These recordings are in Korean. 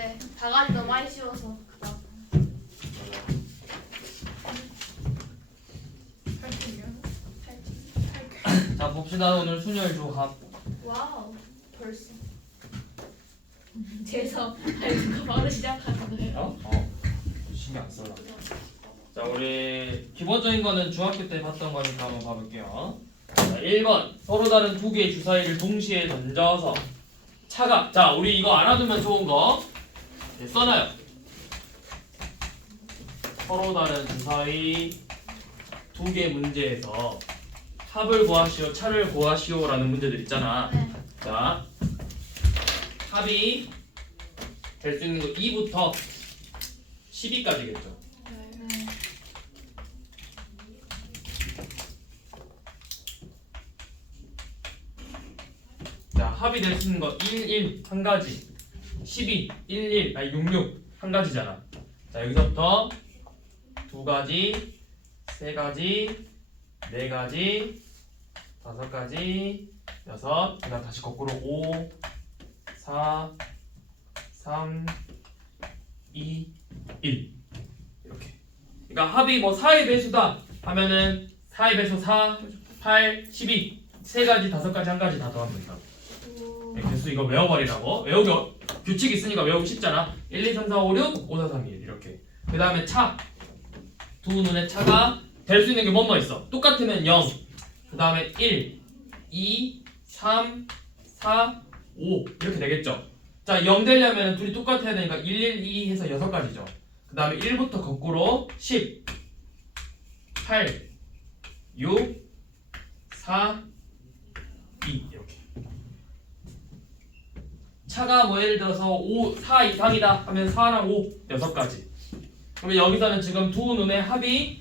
네, 다가지 너무 많이 씌워서 그다음. 자 봅시다. 오늘 순열 조합. 와우, 벌써. 재서 알수가 바로 시작하는 거예요. 신경 안 써라. 자 우리 기본적인 거는 중학교 때 봤던 거니까 한번 봐볼게요. 자 1번 서로 다른 두 개의 주사위를 동시에 던져서 차가 자 우리 이거 알아두면 좋은 거 네, 써놔요. 서로 다른 주사위 두 개 문제에서 합을 구하시오, 차를 구하시오라는 문제들 있잖아. 네. 자 합이 될 수 있는 거 2부터 12까지겠죠. 네. 자 합이 될 수 있는 거 1, 1 한 가지, 12, 1, 1, 아니 6, 6 한 가지잖아. 자 여기서부터 두 가지, 세 가지, 네 가지, 다섯 가지, 여섯, 그다음 다시 거꾸로 5, 4, 3, 2, 1 이렇게. 그러니까 합이 뭐 4의 배수다 하면은 4의 배수 4, 8, 12 세 가지, 다섯 가지, 한 가지 다 더하면 된다. 개수 이거 외워버리라고. 외우기 규칙 있으니까 외우기 쉽잖아. 1, 2, 3, 4, 5, 6, 5, 4, 3, 2, 1 이렇게. 그 다음에 차. 두 눈의 차가 될 수 있는 게 뭐뭐 있어? 똑같으면 0. 그 다음에 1, 2, 3, 4, 5 이렇게 되겠죠. 자, 0 되려면 둘이 똑같아야 되니까 1, 1, 2 해서 6가지죠. 그 다음에 1부터 거꾸로 10, 8, 6, 4, 2 이렇게. 차가 뭐 예를 들어서 5, 4 이상이다 하면 4랑 5, 6가지. 그러면 여기서는 지금 두 눈의 합이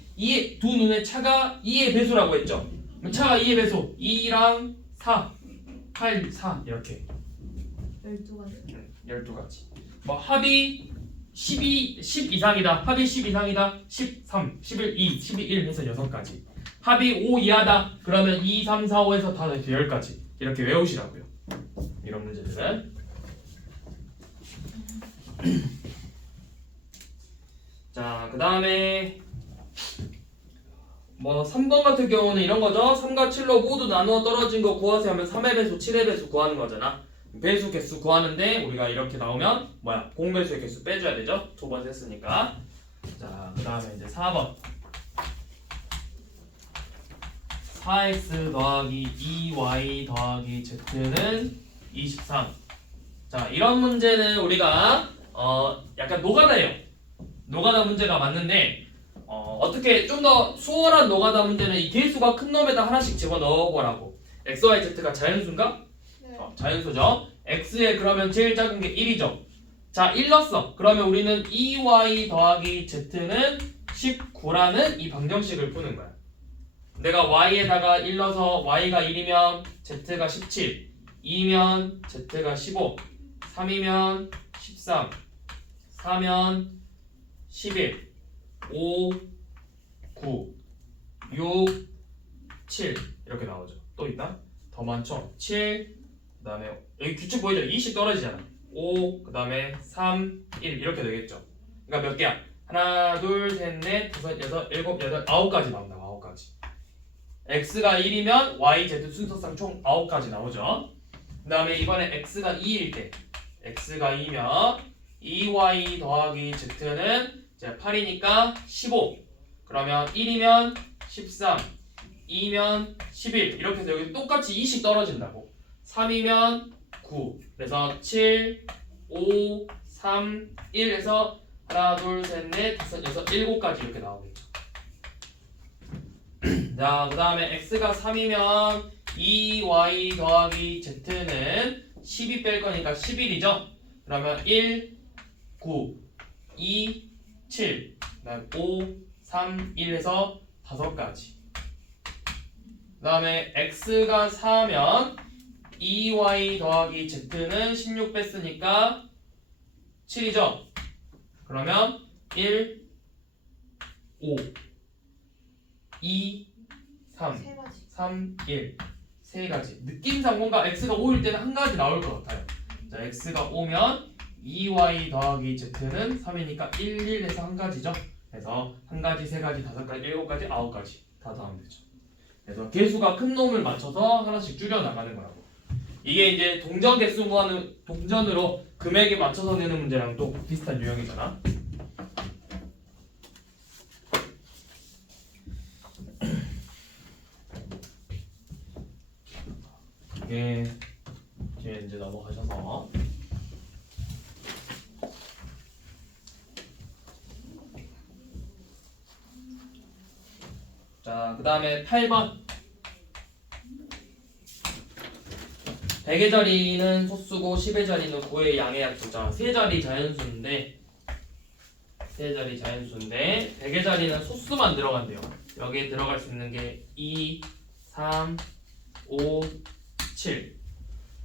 두 눈의 차가 2의 배수라고 했죠. 그럼 차가 2의 배수 2랑 4, 8, 4 이렇게 12가지. 12가지. 뭐 합이 10 이상이다. 합이 10 이상이다. 13, 11, 2, 12, 1 해서 6가지. 합이 5 이하다. 그러면 2, 3, 4, 5에서 다 이렇게 10가지. 이렇게 외우시라고요. 이런 문제들은. 자, 그 다음에 뭐 3번 같은 경우는 이런 거죠. 3과 7로 모두 나누어 떨어진 거 구하세요 하면 3의 배수, 7의 배수 구하는 거잖아. 배수 개수 구하는데 우리가 이렇게 나오면 뭐야? 공배수의 개수 빼줘야 되죠. 두 번 했으니까. 자, 그 다음에 이제 4번 4x 더하기 2y 더하기 z는 23. 자, 이런 문제는 우리가 약간 노가다예요. 노가다 문제가 맞는데 어떻게 좀 더 수월한 노가다 문제는 이 개수가 큰 놈에다 하나씩 집어넣어 보라고. x, y, z가 자연수인가? 네. 자연수죠. x에 그러면 제일 작은 게 1이죠. 자, 1 넣었어. 그러면 우리는 2y 더하기 z는 19라는 이 방정식을 푸는 거야. 내가 y에다가 1 넣어서 y가 1이면 z가 17, 2면 z가 15, 3이면 13, 4면 11, 5, 9, 6, 7 이렇게 나오죠. 또 있나? 더 많죠? 7, 그 다음에 여기 규칙 보이죠? 2씩 떨어지잖아. 5, 그 다음에 3, 1 이렇게 되겠죠. 그러니까 몇 개야? 하나, 둘, 셋, 넷, 다섯, 여섯, 일곱, 여덟, 9가지 나온다. 9가지. x가 1이면 y, z 순서상 총 9가지 나오죠. 그 다음에 이번에 x가 2일 때 x가 2면 2y 더하기 z는 이제 8이니까 15. 그러면 1이면 13, 2면 11 이렇게 해서 여기 똑같이 2씩 떨어진다고. 3이면 9. 그래서 7, 5, 3, 1 해서 하나, 둘, 셋, 넷, 다섯, 여섯, 7가지 이렇게 나오겠죠. 자, 그 다음에 x가 3이면 2y 더하기 z는 12 뺄 거니까 11이죠. 그러면 1, 9, 2, 7, 그다음 5, 3, 1 해서 5가지. 그 다음에 x가 4면 2y 더하기 z는 16 뺐으니까 7이죠. 그러면 1, 5, 2, 3, 세 가지. 3, 1 세 가지. 느낌상 뭔가 x가 5일 때는 한 가지 나올 것 같아요. 자, x가 5면 2y 더하기 z는 3이니까 1, 1에서 한 가지죠. 그래서 한 가지, 세 가지, 다섯 가지, 일곱 가지, 아홉 가지 다 더하면 되죠. 그래서 개수가 큰 놈을 맞춰서 하나씩 줄여 나가는 거라고. 이게 이제 동전 개수 모아는 동전으로 금액에 맞춰서 내는 문제랑 또 비슷한 유형이잖아. 이게 이제 넘어가셔서 자, 그 다음에 8번 100의 자리는 소수고 10의 자리는 9의 양의 약수자. 세 자리 자연수인데 100의 자리는 소수만 들어간대요. 여기에 들어갈 수 있는 게 2, 3, 5, 7.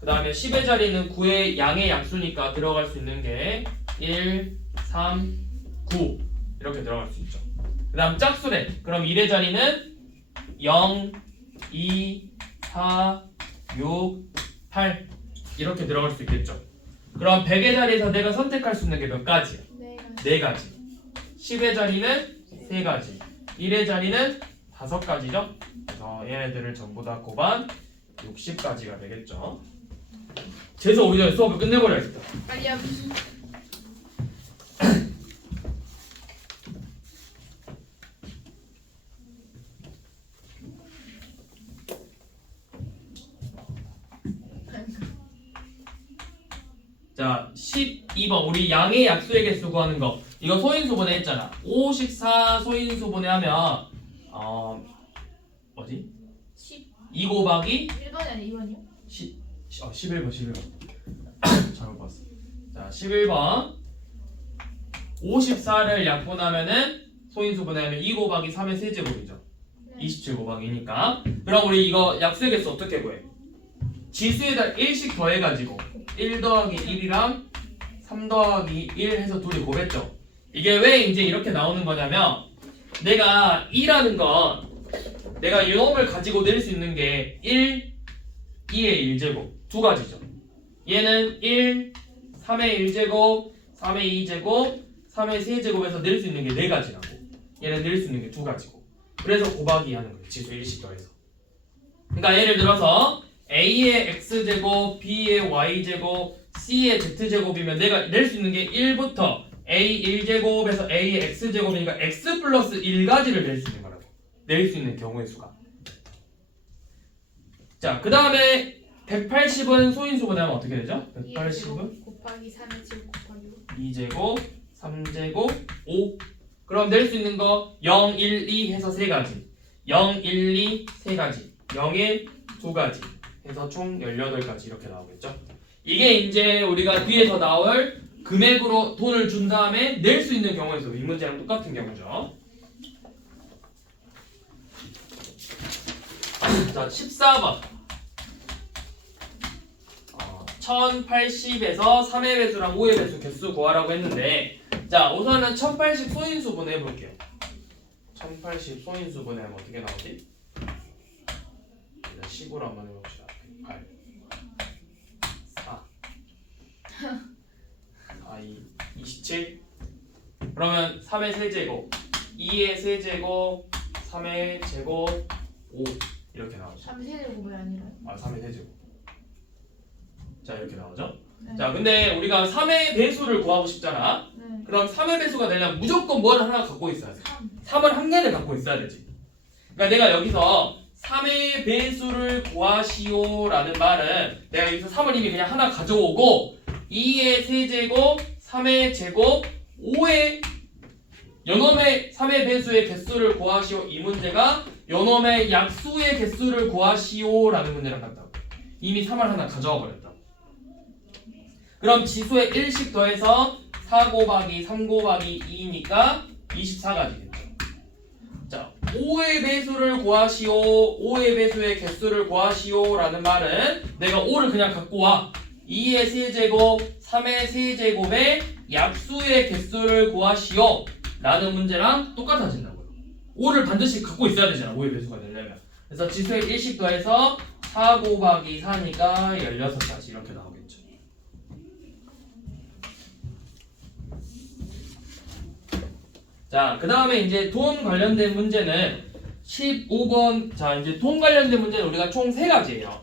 그 다음에 10의 자리는 9의 양의 약수니까 들어갈 수 있는 게 1, 3, 9 이렇게 들어갈 수 있죠. 그 다음 짝수래. 그럼 1의 자리는 0, 2, 4, 6, 8 이렇게 들어갈 수 있겠죠. 그럼 100의 자리에서 내가 선택할 수 있는 게 몇 가지야? 네 가지. 10의 자리는 3가지. 1의 자리는 5가지죠. 그래서 얘네들을 전부 다 곱한 60가지가 되겠죠. 재수 오기 전에 수업을 끝내버려야겠다. 빨리요. 자, 12번 우리 양의 약수의 개수 구하는 거. 이거 소인수분해 했잖아. 54 소인수분해 하면 뭐지? 2 곱하기 1번이 아니라 2번이요? 11번 잘못 봤어. 자, 11번 54를 약분하면은 소인수분해하면 2 곱하기 3의 세제곱이죠. 27 곱하기니까. 그럼 우리 이거 약수의 개수 어떻게 구해? 지수에다 1씩 더해가지고 1 더하기 1이랑 3 더하기 1 해서 둘이 곱했죠. 이게 왜 이제 이렇게 나오는 거냐면 내가 2라는 건 내가 이놈을 가지고 낼 수 있는 게 1, 2의 1제곱 두 가지죠. 얘는 1, 3의 1제곱, 3의 2제곱, 3의 3제곱에서 낼 수 있는 게 네 가지라고. 얘는 낼 수 있는 게 두 가지고. 그래서 곱하기 하는 거예요. 지수 1씩 더해서. 그러니까 예를 들어서 A의 X제곱, B의 Y제곱, C의 Z제곱이면 내가 낼 수 있는 게 1부터 A 1제곱에서 A의 X제곱이니까 X 플러스 1가지를 낼 수 있는 거라고. 낼 수 있는 경우의 수가. 자, 그 다음에 180은 소인수분해하면 어떻게 되죠? 180은 곱하기 3의 7 곱하기 5. 2제곱, 3제곱, 5. 그럼 낼 수 있는 거 0, 1, 2 해서 3가지. 0, 1, 2, 3가지. 0, 1, 2가지. 해서 총 18가지 이렇게 나오겠죠. 이게 이제 우리가 뒤에서 나올 금액으로 돈을 준 다음에 낼 수 있는 경우에서 이 문제랑 똑같은 경우죠. 자, 14번 1080에서 3의 배수랑 5의 배수 개수 구하라고 했는데, 자, 우선은 1080 소인수분해 해볼게요. 1080 소인수분해 하면 어떻게 나오지? 10으로 한번 해봅시다. 8 4 4, 27. 그러면 3의 세제곱, 2의 세제곱, 3의 제곱, 5 이렇게 나오죠. 3의 세제곱이 아니라요? 3의 세제곱. 자, 이렇게 나오죠. 네. 자, 근데 우리가 3의 배수를 구하고 싶잖아. 네. 그럼 3의 배수가 되려면 무조건 뭘 하나 갖고 있어야 돼. 3. 3을 한 개를 갖고 있어야 되지. 그러니까 내가 여기서 3의 배수를 구하시오 라는 말은 내가 여기서 3을 이미 그냥 하나 가져오고 2의 세제곱, 3의 제곱, 5의 요놈의 3의 배수의 개수를 구하시오. 이 문제가 요놈의 약수의 개수를 구하시오 라는 문제랑 같다고. 이미 3을 하나 가져와 버렸다고. 그럼 지수에 1씩 더해서 4 곱하기 3 곱하기 2니까 24가지겠죠. 자, 5의 배수를 구하시오. 5의 배수의 개수를 구하시오 라는 말은 내가 5를 그냥 갖고 와. 2의 세제곱, 3의 세제곱의 약수의 개수를 구하시오 라는 문제랑 똑같아진다고요. 5를 반드시 갖고 있어야 되잖아. 5의 배수가 되려면. 그래서 지수에 1씩 더해서 4 곱하기 4니까 16가지 이렇게 나오겠죠. 자, 그 다음에 이제 돈 관련된 문제는 15번. 자, 이제 돈 관련된 문제는 우리가 총 3가지예요.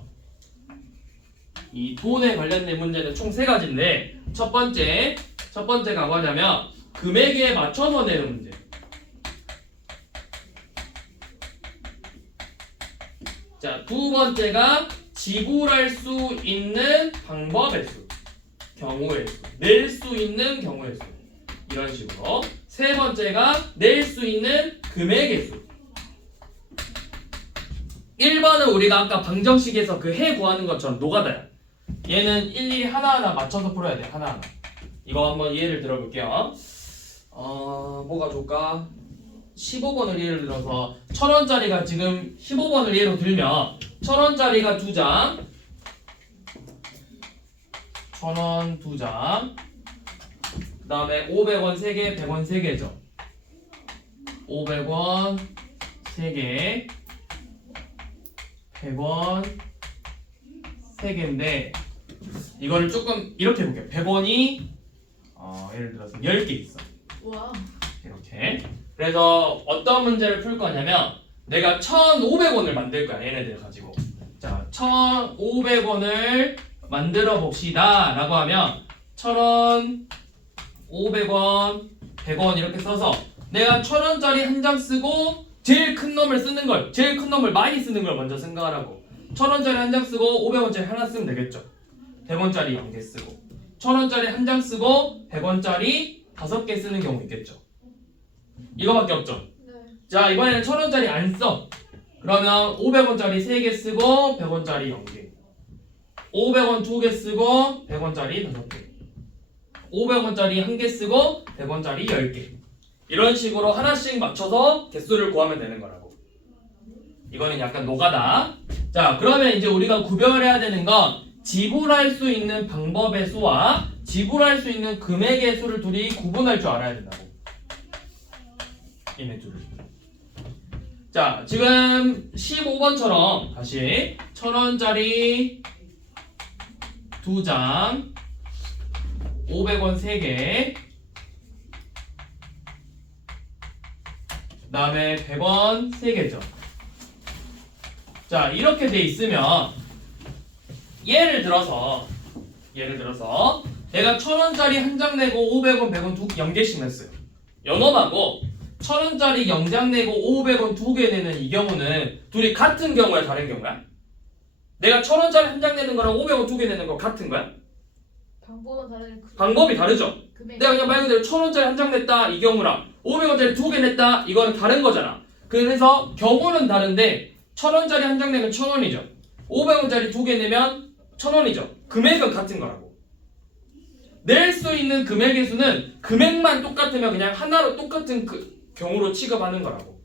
이 돈에 관련된 문제는 총 3가지인데 첫 번째가 뭐냐면 금액에 맞춰서 내는 문제. 자, 두 번째가 지불할 수 있는 방법의 수, 경우의 수, 낼 수 있는 경우의 수. 이런 식으로. 세 번째가 낼 수 있는 금액의 수. 1번은 우리가 아까 방정식에서 그 해 구하는 것처럼 노가다야. 얘는 일일이 하나하나 맞춰서 풀어야 돼. 하나하나. 이거 한번 예를 들어볼게요. 뭐가 좋을까? 15번을 예를 들어서 1000원짜리가 지금 15번을 예로 들면 1000원짜리가 2장, 1000원 2장, 그 다음에 500원 3개, 100원 3개죠. 500원 3개, 100원 3개인데 이거를 조금 이렇게 해볼게요. 100원이 예를 들어서 10개 있어. 와. 이렇게. 그래서 어떤 문제를 풀 거냐면 내가 1,500원을 만들 거야. 얘네들 가지고. 자, 1,500원을 만들어 봅시다 라고 하면 1,000원, 500원, 100원 이렇게 써서 내가 1,000원짜리 한 장 쓰고 제일 큰 놈을 쓰는 걸, 제일 큰 놈을 많이 쓰는 걸 먼저 생각하라고. 1,000원짜리 한 장 쓰고 500원짜리 하나 쓰면 되겠죠. 100원짜리 0개 쓰고 1,000원짜리 한 장 쓰고 100원짜리 5개 쓰는 경우 있겠죠. 이거밖에 없죠. 네. 자, 이번에는 1,000원짜리 안 써. 그러면 500원짜리 3개 쓰고 100원짜리 0개, 500원 2개 쓰고 100원짜리 5개, 500원짜리 1개 쓰고 100원짜리 10개. 이런 식으로 하나씩 맞춰서 개수를 구하면 되는 거라고. 이거는 약간 노가다. 자, 그러면 이제 우리가 구별해야 되는 건 지불할 수 있는 방법의 수와 지불할 수 있는 금액의 수를 둘이 구분할 줄 알아야 된다고. 얘네 둘을. 자, 지금 15번처럼 다시 1,000원짜리 2장, 500원 3개, 그 다음에 100원 3개죠. 자, 이렇게 돼 있으면 예를 들어서 내가 1,000원짜리 한 장 내고 500원, 100원 0개씩 냈어요. 요놈하고 1,000원짜리 0장 내고 500원 2개 내는 이 경우는 둘이 같은 경우야, 다른 경우야? 내가 1,000원짜리 한 장 내는 거랑 500원 2개 내는 거 같은 거야? 방법은 다른 방법이 다르죠? 금액. 내가 그냥 말 그대로 1,000원짜리 한 장 냈다 이 경우랑 500원짜리 2개 냈다 이거는 다른 거잖아. 그래서 경우는 다른데 1,000원짜리 한 장 내면 1,000원이죠. 500원짜리 2개 내면 1,000원이죠. 금액은 같은 거라고. 낼 수 있는 금액의 수는 금액만 똑같으면 그냥 하나로 똑같은 그 경우로 취급하는 거라고.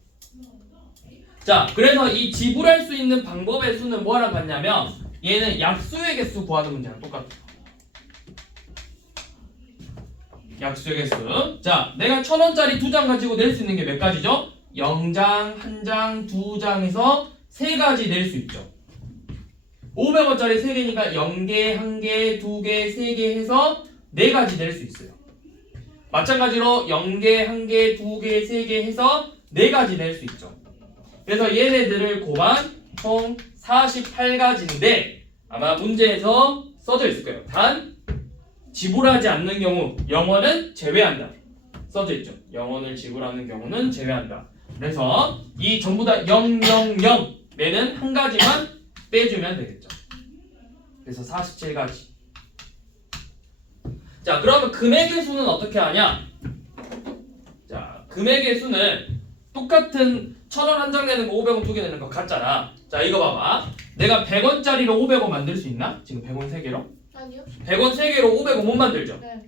자, 그래서 이 지불할 수 있는 방법의 수는 뭐랑 같냐면 얘는 약수의 개수 구하는 문제랑 똑같아요. 약수의 개수. 자, 내가 1,000원짜리 2장 가지고 낼 수 있는 게 몇 가지죠? 0장, 1장, 2장에서 3가지 낼 수 있죠. 500원짜리 3개니까 0개, 1개, 2개, 3개 해서 4가지 낼 수 있어요. 마찬가지로 0개, 1개, 2개, 3개 해서 4가지 낼 수 있죠. 그래서 얘네들을 곱한 총 48가지인데 아마 문제에서 써져 있을 거예요. 단 지불하지 않는 경우 0원은 제외한다. 써져 있죠. 0원을 지불하는 경우는 제외한다. 그래서 이 전부 다 0, 0, 0 내는 한 가지만 빼주면 되겠죠. 그래서 47가지. 자, 그러면 금액의 수는 어떻게 하냐? 자, 금액의 수는 똑같은 1,000원 한 장 내는 거 500원 2개 내는 거 같잖아. 자, 이거 봐봐. 내가 100원짜리로 500원 만들 수 있나? 지금 100원 3개로? 아니요. 100원 3개로 500원 못 만들죠? 네.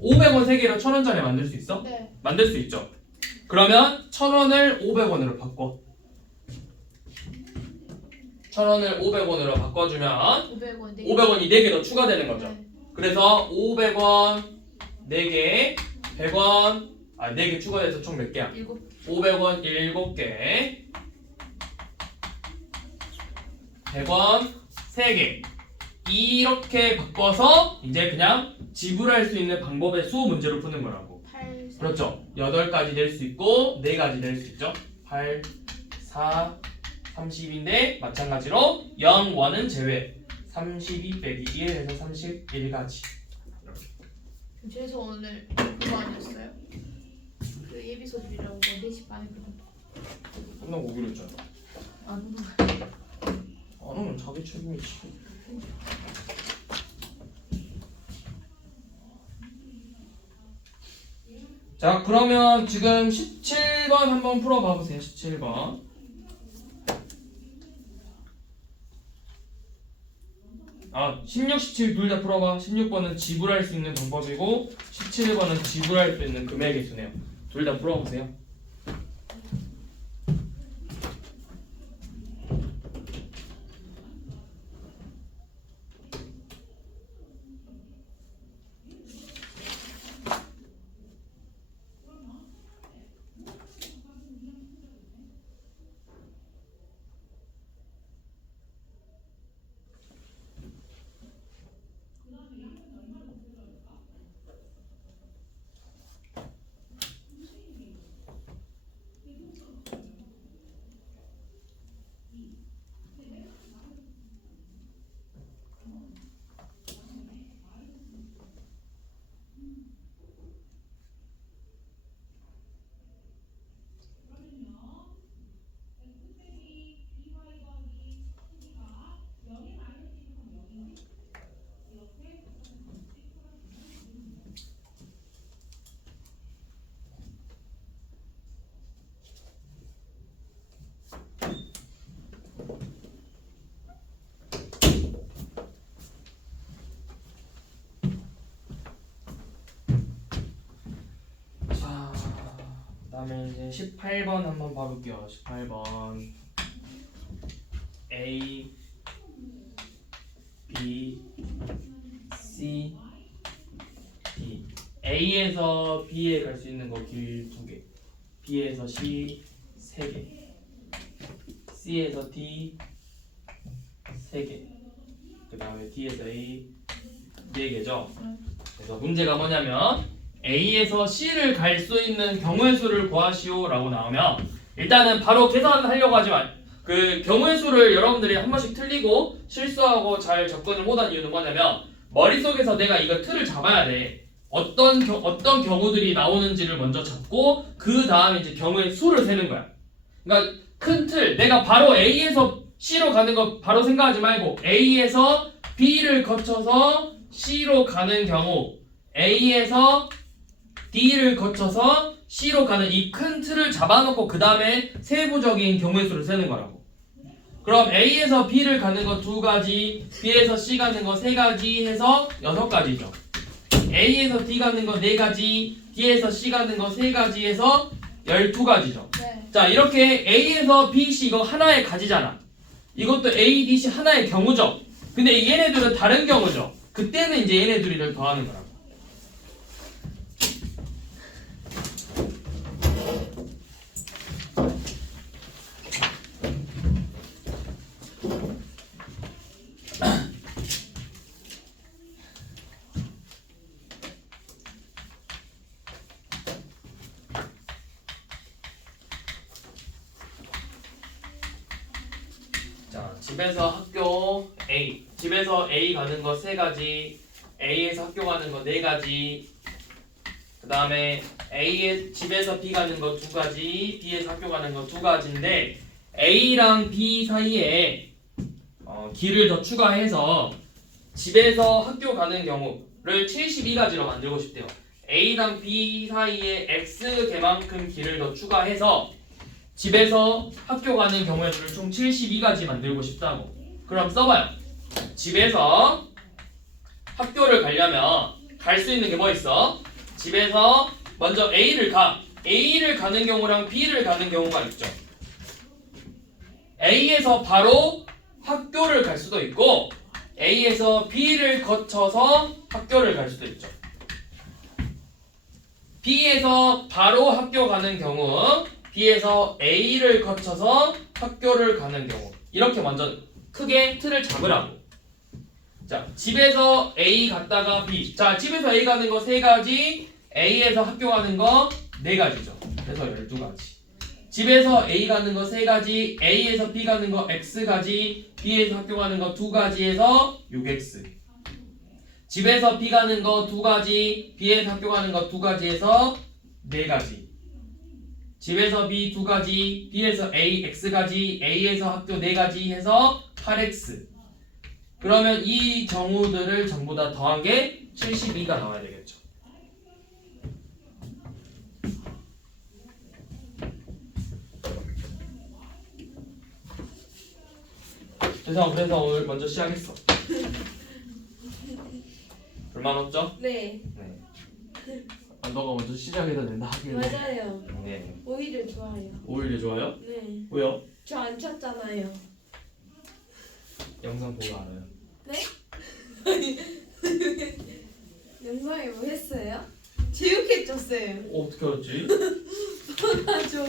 500원 3개로 1,000원짜리 만들 수 있어? 네. 만들 수 있죠. 그러면 1,000원을 500원으로 바꿔. 1,000원을 500원으로 바꿔주면 500원. 500원이 4개 더 추가되는 거죠. 네. 그래서 500원 4개, 100원 4개 추가해서 총 몇 개야? 7. 500원 7개, 100원 3개. 이렇게 바꿔서 이제 그냥 지불할 수 있는 방법의 수 문제로 푸는 거라고. 8, 4. 그렇죠. 8가지 될 수 있고 4가지 될 수 있죠. 8, 4, 30인데 마찬가지로 0, 1은 제외. 32 빼기 1 해서 31가지. 그래서 오늘 그거 아니었어요? 그 예비 소집이라고 4시 반에 그거 끝나고 오기로 했잖아. 안 안 오면 자기 책임이지. 자, 그러면 지금 17번 한번 풀어봐 보세요. 17번. 아, 16, 17 둘 다 풀어봐. 16번은 지불할 수 있는 방법이고 17번은 지불할 수 있는 금액의 수네요. 둘 다 풀어보세요. 그다음에 이제 18번 한번 봐볼게요. 18번 A, B, C, D. A에서 B에 갈 수 있는 거 길 2개, B에서 C 3개, C에서 D 3개, 그 다음에 D에서 A 4개죠. 그래서 문제가 뭐냐면 A에서 C를 갈 수 있는 경우의 수를 구하시오 라고 나오면 일단은 바로 계산하려고 하지만 그 경우의 수를 여러분들이 한 번씩 틀리고 실수하고 잘 접근을 못한 이유는 뭐냐면 머릿속에서 내가 이거 틀을 잡아야 돼. 어떤 경우들이 나오는지를 먼저 잡고 그 다음에 이제 경우의 수를 세는 거야. 그러니까 큰 틀, 내가 바로 A에서 C로 가는 거 바로 생각하지 말고 A에서 B를 거쳐서 C로 가는 경우, A에서 D를 거쳐서 C로 가는 이 큰 틀을 잡아놓고 그 다음에 세부적인 경우의 수를 세는 거라고. 그럼 A에서 B를 가는 거 2가지, B에서 C 가는 거 3가지 해서 6가지죠. A에서 D 가는 거 4가지, D에서 C 가는 거 3가지 해서 12가지죠. 네. 자, 이렇게 A에서 B, C 이거 하나의 가지잖아. 이것도 A, D, C 하나의 경우죠. 근데 얘네들은 다른 경우죠. 그때는 이제 얘네들을 더하는 거라고. 자, 집에서 학교 A, 집에서 A 가는 거 3가지, A에서 학교 가는 거 4가지, 그 다음에 집에서 B 가는 거 2가지, B에서 학교 가는 거 2가지인데 A랑 B 사이에 길을 더 추가해서 집에서 학교 가는 경우를 72가지로 만들고 싶대요. A랑 B 사이에 X 개만큼 길을 더 추가해서 집에서 학교 가는 경우의 수를 총 72가지 만들고 싶다고. 그럼 써봐요. 집에서 학교를 가려면 갈 수 있는 게 뭐 있어? 집에서 먼저 A를 가. A를 가는 경우랑 B를 가는 경우가 있죠. A에서 바로 학교를 갈 수도 있고 A에서 B를 거쳐서 학교를 갈 수도 있죠. B에서 바로 학교 가는 경우, B에서 A를 거쳐서 학교를 가는 경우, 이렇게 먼저 크게 틀을 잡으라고. 자, 집에서 A 갔다가 B. 자, 집에서 A 가는 거 3가지, A에서 학교 가는 거 4가지죠. 그래서 12가지. 집에서 A 가는 거 3가지, A에서 B 가는 거 X가지, B에서 학교 가는 거 2가지에서 6X. 집에서 B 가는 거 2가지, B에서 학교 가는 거 2가지에서 4가지. 집에서 B 2가지, B에서 A, X가지, A에서 학교 4가지 해서 8X. 그러면 이 정우들을 전부 다 더한 게 72가 나와야 되겠죠. 그래서 오늘 먼저 시작했어. 불만 없죠? 네, 네. 너가 먼저 시작해도 된다 하길래. 맞아요. 네. 오히려 좋아요. 오히려 좋아요? 네, 왜요? 저 안 쳤잖아요. 영상 보고 알아요. 영상에 뭐 했어요? 제육회 쪘어요. 어떻게 알았지? 저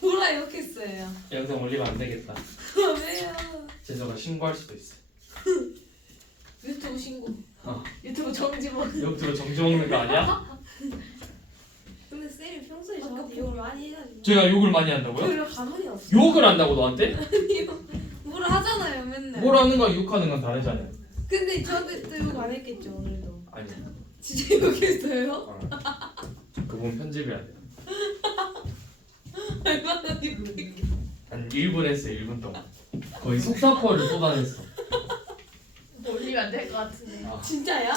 보라 욕했어요. 영상 올리면 안 되겠다. 왜요? 재서가 신고할 수도 있어. 유튜브 신고. 어. 유튜브 정지문. 여기서 정지 먹는 거 아니야? 근데 쌤이 평소에 저한테 욕을 많이 해가지고 제가 욕을 많이 한다고요? 그걸 가만히 없어. 욕을 한다고 너한테? 뭐라 하잖아요 맨날. 뭘 하는 거야 욕하는 건 다르잖아요. 근데 저한테 욕 안 했겠죠 오늘도. 아니. 진짜 욕했어요? 어. 그 부분 편집해야 돼. 얼마나 욕했게. 한 1분 했어요. 1분 동안. 거의 속사포를 쏟아냈어. 올리면 안 될 것 같은데. 아, 진짜야?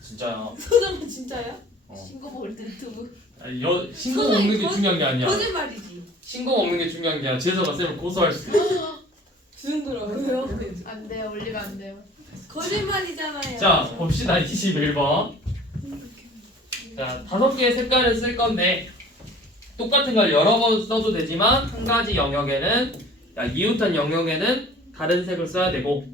진짜요. 소정은 진짜야? 어. 신고 먹을 때 유튜브. 아니, 신고 먹는 게 중요한 게 아니야. 거짓말이지. 신고 먹는 게 중요한 게 아니라 재서가 쌤을 고소할 수도 있어. 그 정도라고요? 안 돼요. 올리면 안 돼요. 거짓말이잖아요. 자 봅시다. 21번. 자 5개의 색깔을 쓸 건데 똑같은 걸 여러 번 써도 되지만 한 가지 영역에는 이웃한 영역에는 다른 색을 써야 되고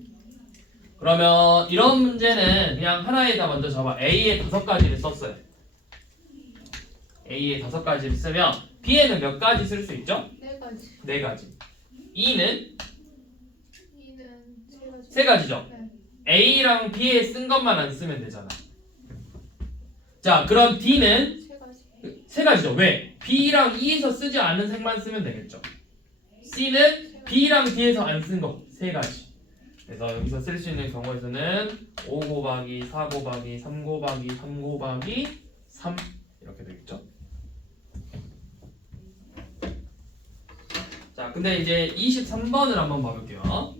그러면 이런 문제는 그냥 하나에다 먼저 잡아. A에 5가지를 썼어요. A에 5가지를 쓰면 B에는 몇 가지 쓸 수 있죠? 4가지. 4가지. E는 E는 3가지. 3가지죠? 네. A랑 B에 쓴 것만 안 쓰면 되잖아. 자 그럼 D는 3가지. 3가지죠. 왜? B랑 E에서 쓰지 않은 색만 쓰면 되겠죠. C는 B랑 D에서 안 쓴 거 3가지. 그래서 여기서 쓸 수 있는 경우에서는 5 곱하기 4 곱하기 3 곱하기 3 곱하기 3 이렇게 되겠죠. 자 근데 이제 23번을 한번 봐볼게요.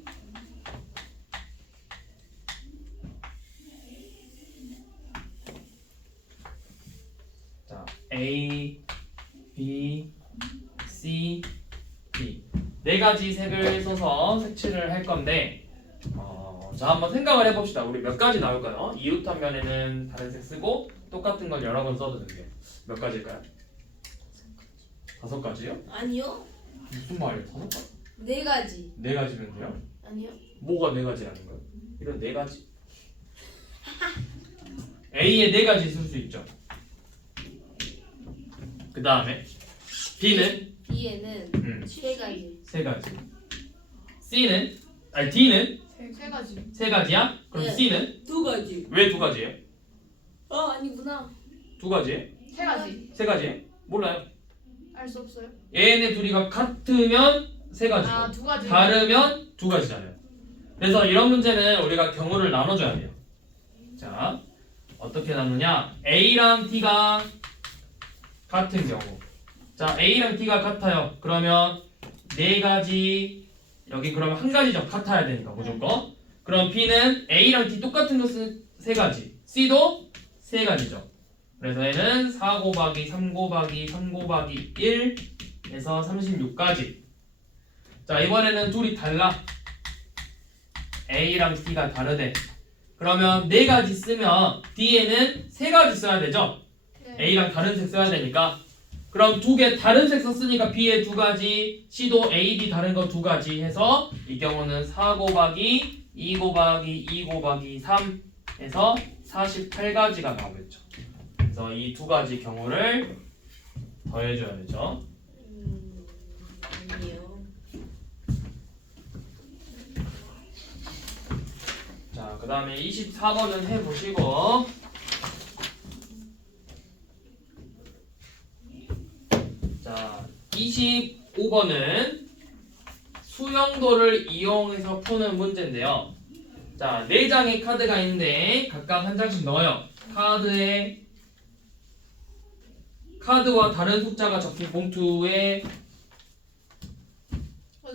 자 A, B, C, D 4가지 색을 써서 색칠을 할 건데 자 한번 생각을 해봅시다. 우리 몇 가지 나올까요? 이웃한 면에는 다른 색 쓰고 똑같은 걸 여러 번 써도 되는데 몇 가지일까요? 5가지요? 아니요. 무슨 말이에요? 5가지? 4가지. 4가지면 돼요? 아니요. 뭐가 4가지라는 거예요? 이런 4가지 A에 4가지 쓸 수 있죠. 그 다음에 B는 B에는 3가지. 3가지 C는 아니 D는 3가지. 3가지야? 그럼 네. C는 2가지. 왜 2가지예요? 아니구나. 2가지예요? 3가지. 3가지예요? 몰라요. 알 수 없어요. 얘네 둘이가 같으면 3가지고 아, 2가지. 다르면 2가지잖아요. 그래서 이런 문제는 우리가 경우를 나눠줘야 돼요. 자 어떻게 나누냐? A랑 T가 같은 경우 자 A랑 T가 같아요. 그러면 4가지 여기 그러면 한 가지죠. 같아야 되니까 무조건. 그럼 B는 A랑 T 똑같은 것은 3가지 C도 3가지죠. 그래서 얘는 4 곱하기 3 곱하기 3 곱하기 1 해서 36가지. 자 이번에는 둘이 달라. A랑 T가 다르대. 그러면 4가지 쓰면 D에는 3가지 써야 되죠. 네. A랑 다른 색 써야 되니까. 그럼 2개 다른 색 썼으니까 B에 2가지, C도 A, D 다른 거 2가지 해서 이 경우는 4 곱하기 2 곱하기 2 곱하기 3 해서 48가지가 나오겠죠. 그래서 이 2가지 경우를 더해줘야 되죠. 아니요. 그 다음에 24번은 해보시고 자 25번은 수영도를 이용해서 푸는 문제인데요. 자 4장의 카드가 있는데 각각 한 장씩 넣어요. 카드와 다른 숫자가 적힌 봉투에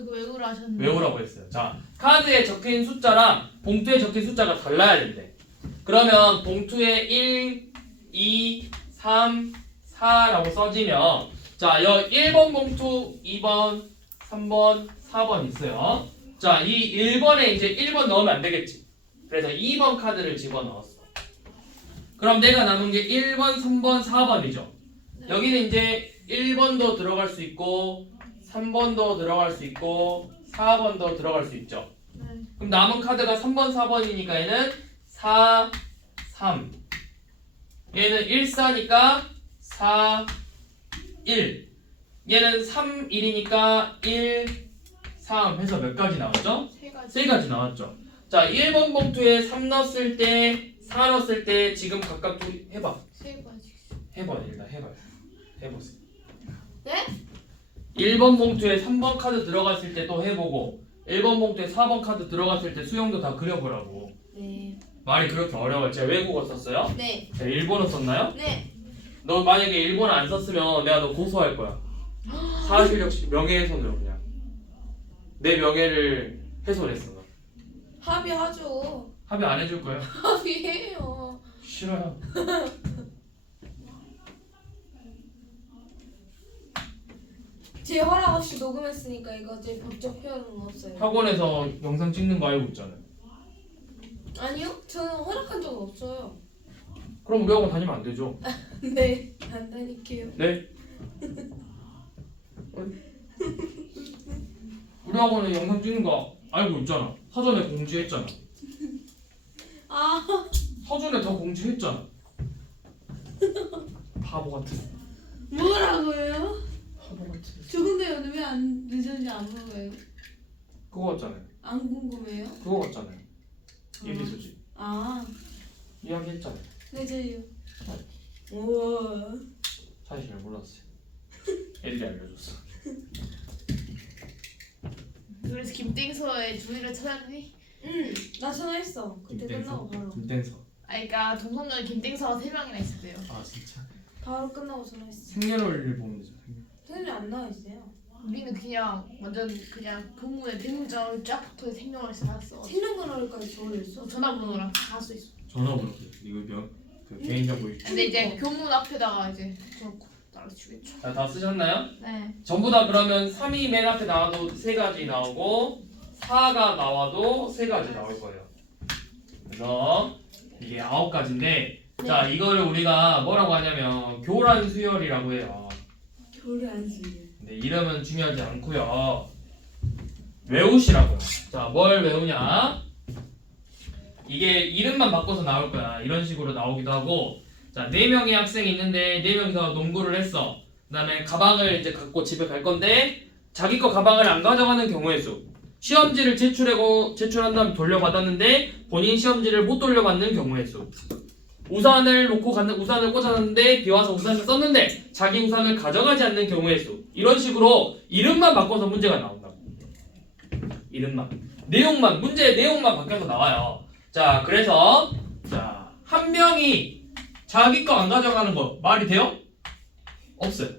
이거 외우라 하셨는데. 외우라고 했어요. 자, 카드에 적힌 숫자랑 봉투에 적힌 숫자가 달라야 된대. 그러면 봉투에 1, 2, 3, 4라고 써지면 자, 여기 1번 봉투, 2번, 3번, 4번 있어요. 자, 이 1번에 이제 1번 넣으면 안 되겠지. 그래서 2번 카드를 집어넣었어. 그럼 내가 남은 게 1번, 3번, 4번이죠. 여기는 이제 1번도 들어갈 수 있고 3번도 들어갈 수 있고 4번도 들어갈 수 있죠. 네. 그럼 남은 카드가 3번, 4번이니까 얘는 4, 3. 얘는 1, 4니까 4, 1. 얘는 3, 1이니까 1, 3 해서 몇 가지 나왔죠? 세 가지. 세 가지 나왔죠. 자, 1번 봉투에 3 넣었을 때, 4 넣었을 때 지금 각각 또 해봐. 세 가지. 해봐, 일단 해봐요. 해보세요. 네? 1번 봉투에 3번 카드 들어갔을 때 또 해보고 1번 봉투에 4번 카드 들어갔을 때 수영도 다 그려보라고. 네. 말이 그렇게 어려워요. 제가 외국어 썼어요? 네. 제가 일본어 썼나요? 네. 너 만약에 일본어 안 썼으면 내가 너 고소할 거야. 사실적 명예훼손으로 그냥 내 명예를 훼손했어. 너. 합의하죠. 합의 안 해줄 거예요? 합의해요. 싫어요. 제 허락 없이 녹음했으니까 이거 제 법적 효력은 없어요. 학원에서 영상 찍는 거 알고 있잖아요. 아니요? 저는 허락한 적은 없어요. 그럼 우리 학원 다니면 안 되죠? 네. 안 다닐게요. 네? 우리 학원에 영상 찍는 거 알고 있잖아. 사전에 공지했잖아. 아. 사전에 다 공지했잖아. 바보 같은. 뭐라고요? 바보 같은. 저 근데 오늘 왜 안 늦었는지 안 물어봐요? 그거 같잖아요. 안 궁금해요? 그거 같잖아요. 얘기소지. 아. 이야기했잖아요. 맞아요. 우와. 사실 잘 몰랐어요. 애들이 알려줬어. 그래서 김땡서의 주의를 찾았니? 응. 나 전화했어. 그때 끝나고 바로. 김땡서. 그러니까 동성년 김땡서가 3명이나 있었대요. 아 진짜. 바로 끝나고 전화했어. 생년월일 보면 되죠. 선생님 안 나와 있어요. 우리는 그냥 완전 그냥 본문에 대문자를 쫙 붙어 생명을 쌓았어. 생년번호까지 적어줬어. 전화번호랑 다 할 수 있어. 전화번호 이거 그 개인정보 있죠. 근데 이제 교문 앞에다가 이제 붙여놓고 날려주겠죠. 자, 다 쓰셨나요? 네. 전부 다 그러면 3이 맨 앞에 나와도 3가지 나오고 4가 나와도 3가지 나올 거예요. 그래서 이게 9가지인데 자 이거를 우리가 뭐라고 하냐면 교란 수열이라고 해요. 교를 안 쓰요. 근데 이름은 중요하지 않고요. 외우시라고요. 자, 뭘 외우냐? 이게 이름만 바꿔서 나올 거야. 이런 식으로 나오기도 하고. 자, 4명의 학생이 있는데 4명이서 농구를 했어. 그다음에 가방을 이제 갖고 집에 갈 건데 자기 거 가방을 안 가져가는 경우의 수. 시험지를 제출한 다음 돌려받았는데 본인 시험지를 못 돌려받는 경우의 수. 우산을 우산을 꽂아놨는데 비 와서 우산을 썼는데 자기 우산을 가져가지 않는 경우의 수. 이런 식으로 이름만 바꿔서 문제가 나온다고. 이름만. 문제의 내용만 바뀌어서 나와요. 자, 그래서 자, 한 명이 자기 거 안 가져가는 거 말이 돼요? 없어요.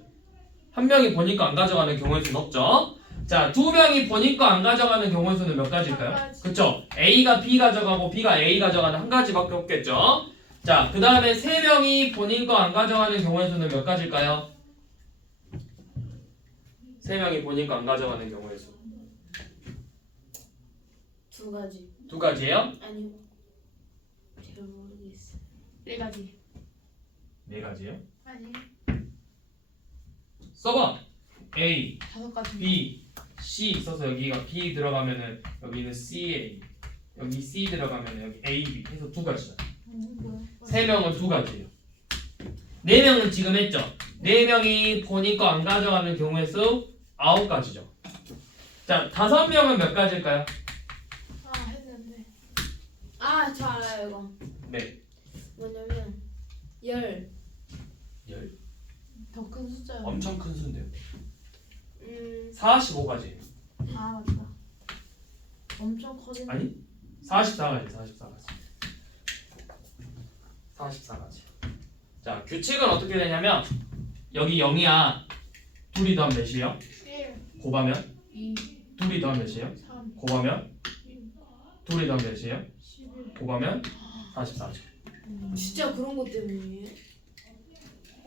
한 명이 본인 거 안 가져가는 경우의 수는 없죠. 자, 2명이 본인 거 안 가져가는 경우의 수는 몇 가지일까요? 한 가지. 그쵸? A가 B 가져가고 B가 A 가져가는 한 가지밖에 없겠죠. 자, 그 다음에 3명이 본인 거 안 가져가는 경우의 수는 몇 가지일까요? 3명이 본인 거 안 가져가는 경우의 수. 2가지. 2가지예요? 아니요. 잘 모르겠어. 1가지. 4가지예요? 아니. 써봐. A, 5가지. B, C 있어서 여기가 B 들어가면은 여기는 CA, 여기 C 들어가면 여기 AB 해서 2가지잖아. 3명은 2가지예요. 4명은 지금 했죠. 4명이 본인 거 안 가져가는 경우의 수 9가지죠. 자, 5명은 몇 가지일까요? 아 했는데. 아 아, 저 알아요 이거. 네. 뭐냐면 열. 더 큰 숫자요. 엄청 큰 수인데요. 45가지. 아 맞다. 엄청 커지는. 아니? 44가지. 44가지. 자, 규칙은 어떻게 되냐면 여기 0이야. 둘이 더하면 몇이에요? 1, 곱하면 2, 둘이 더하면 몇이에요? 3, 곱하면 1, 둘이 더하면 몇이에요? 11. 곱하면 44죠. 진짜 그런 것 때문이에요?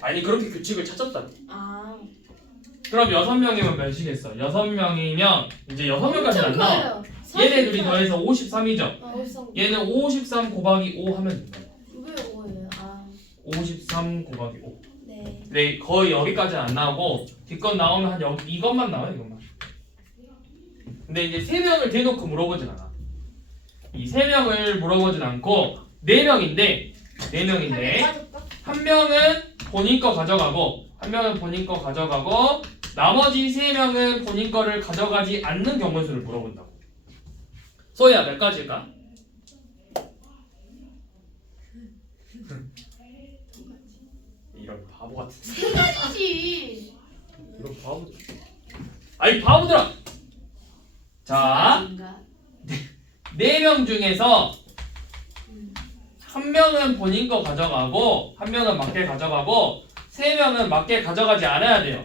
아니 그렇게 규칙을 찾았다. 아. 그럼 6명이면 몇이겠어? 6명이면 이제 6명까지 안 나와. 얘네 둘이 더해서 53이죠. 아, 53. 얘는 53 곱하기 5 하면 된다. 왜 5예요? 아. 53 곱하기 5. 네. 근데 거의 여기까지는 안 나오고 뒷건 나오면 한 여기 이것만 나와요. 이것만. 근데 이제 3명을 대놓고 물어보진 않아. 이 3명을 물어보진 않고 4명인데 한 명은 본인 거 가져가고 한 명은 본인 거 가져가고 나머지 3명은 본인 거를 가져가지 않는 경우의 수를 물어본다고. 소희야 몇 가지일까? 이런 바보 같은. 가지. 이런 바보들. 아이 바보들아. 자, 4명 중에서 한 명은 본인 거 가져가고 한 명은 맞게 가져가고 3명은 맞게 가져가지 않아야 돼요.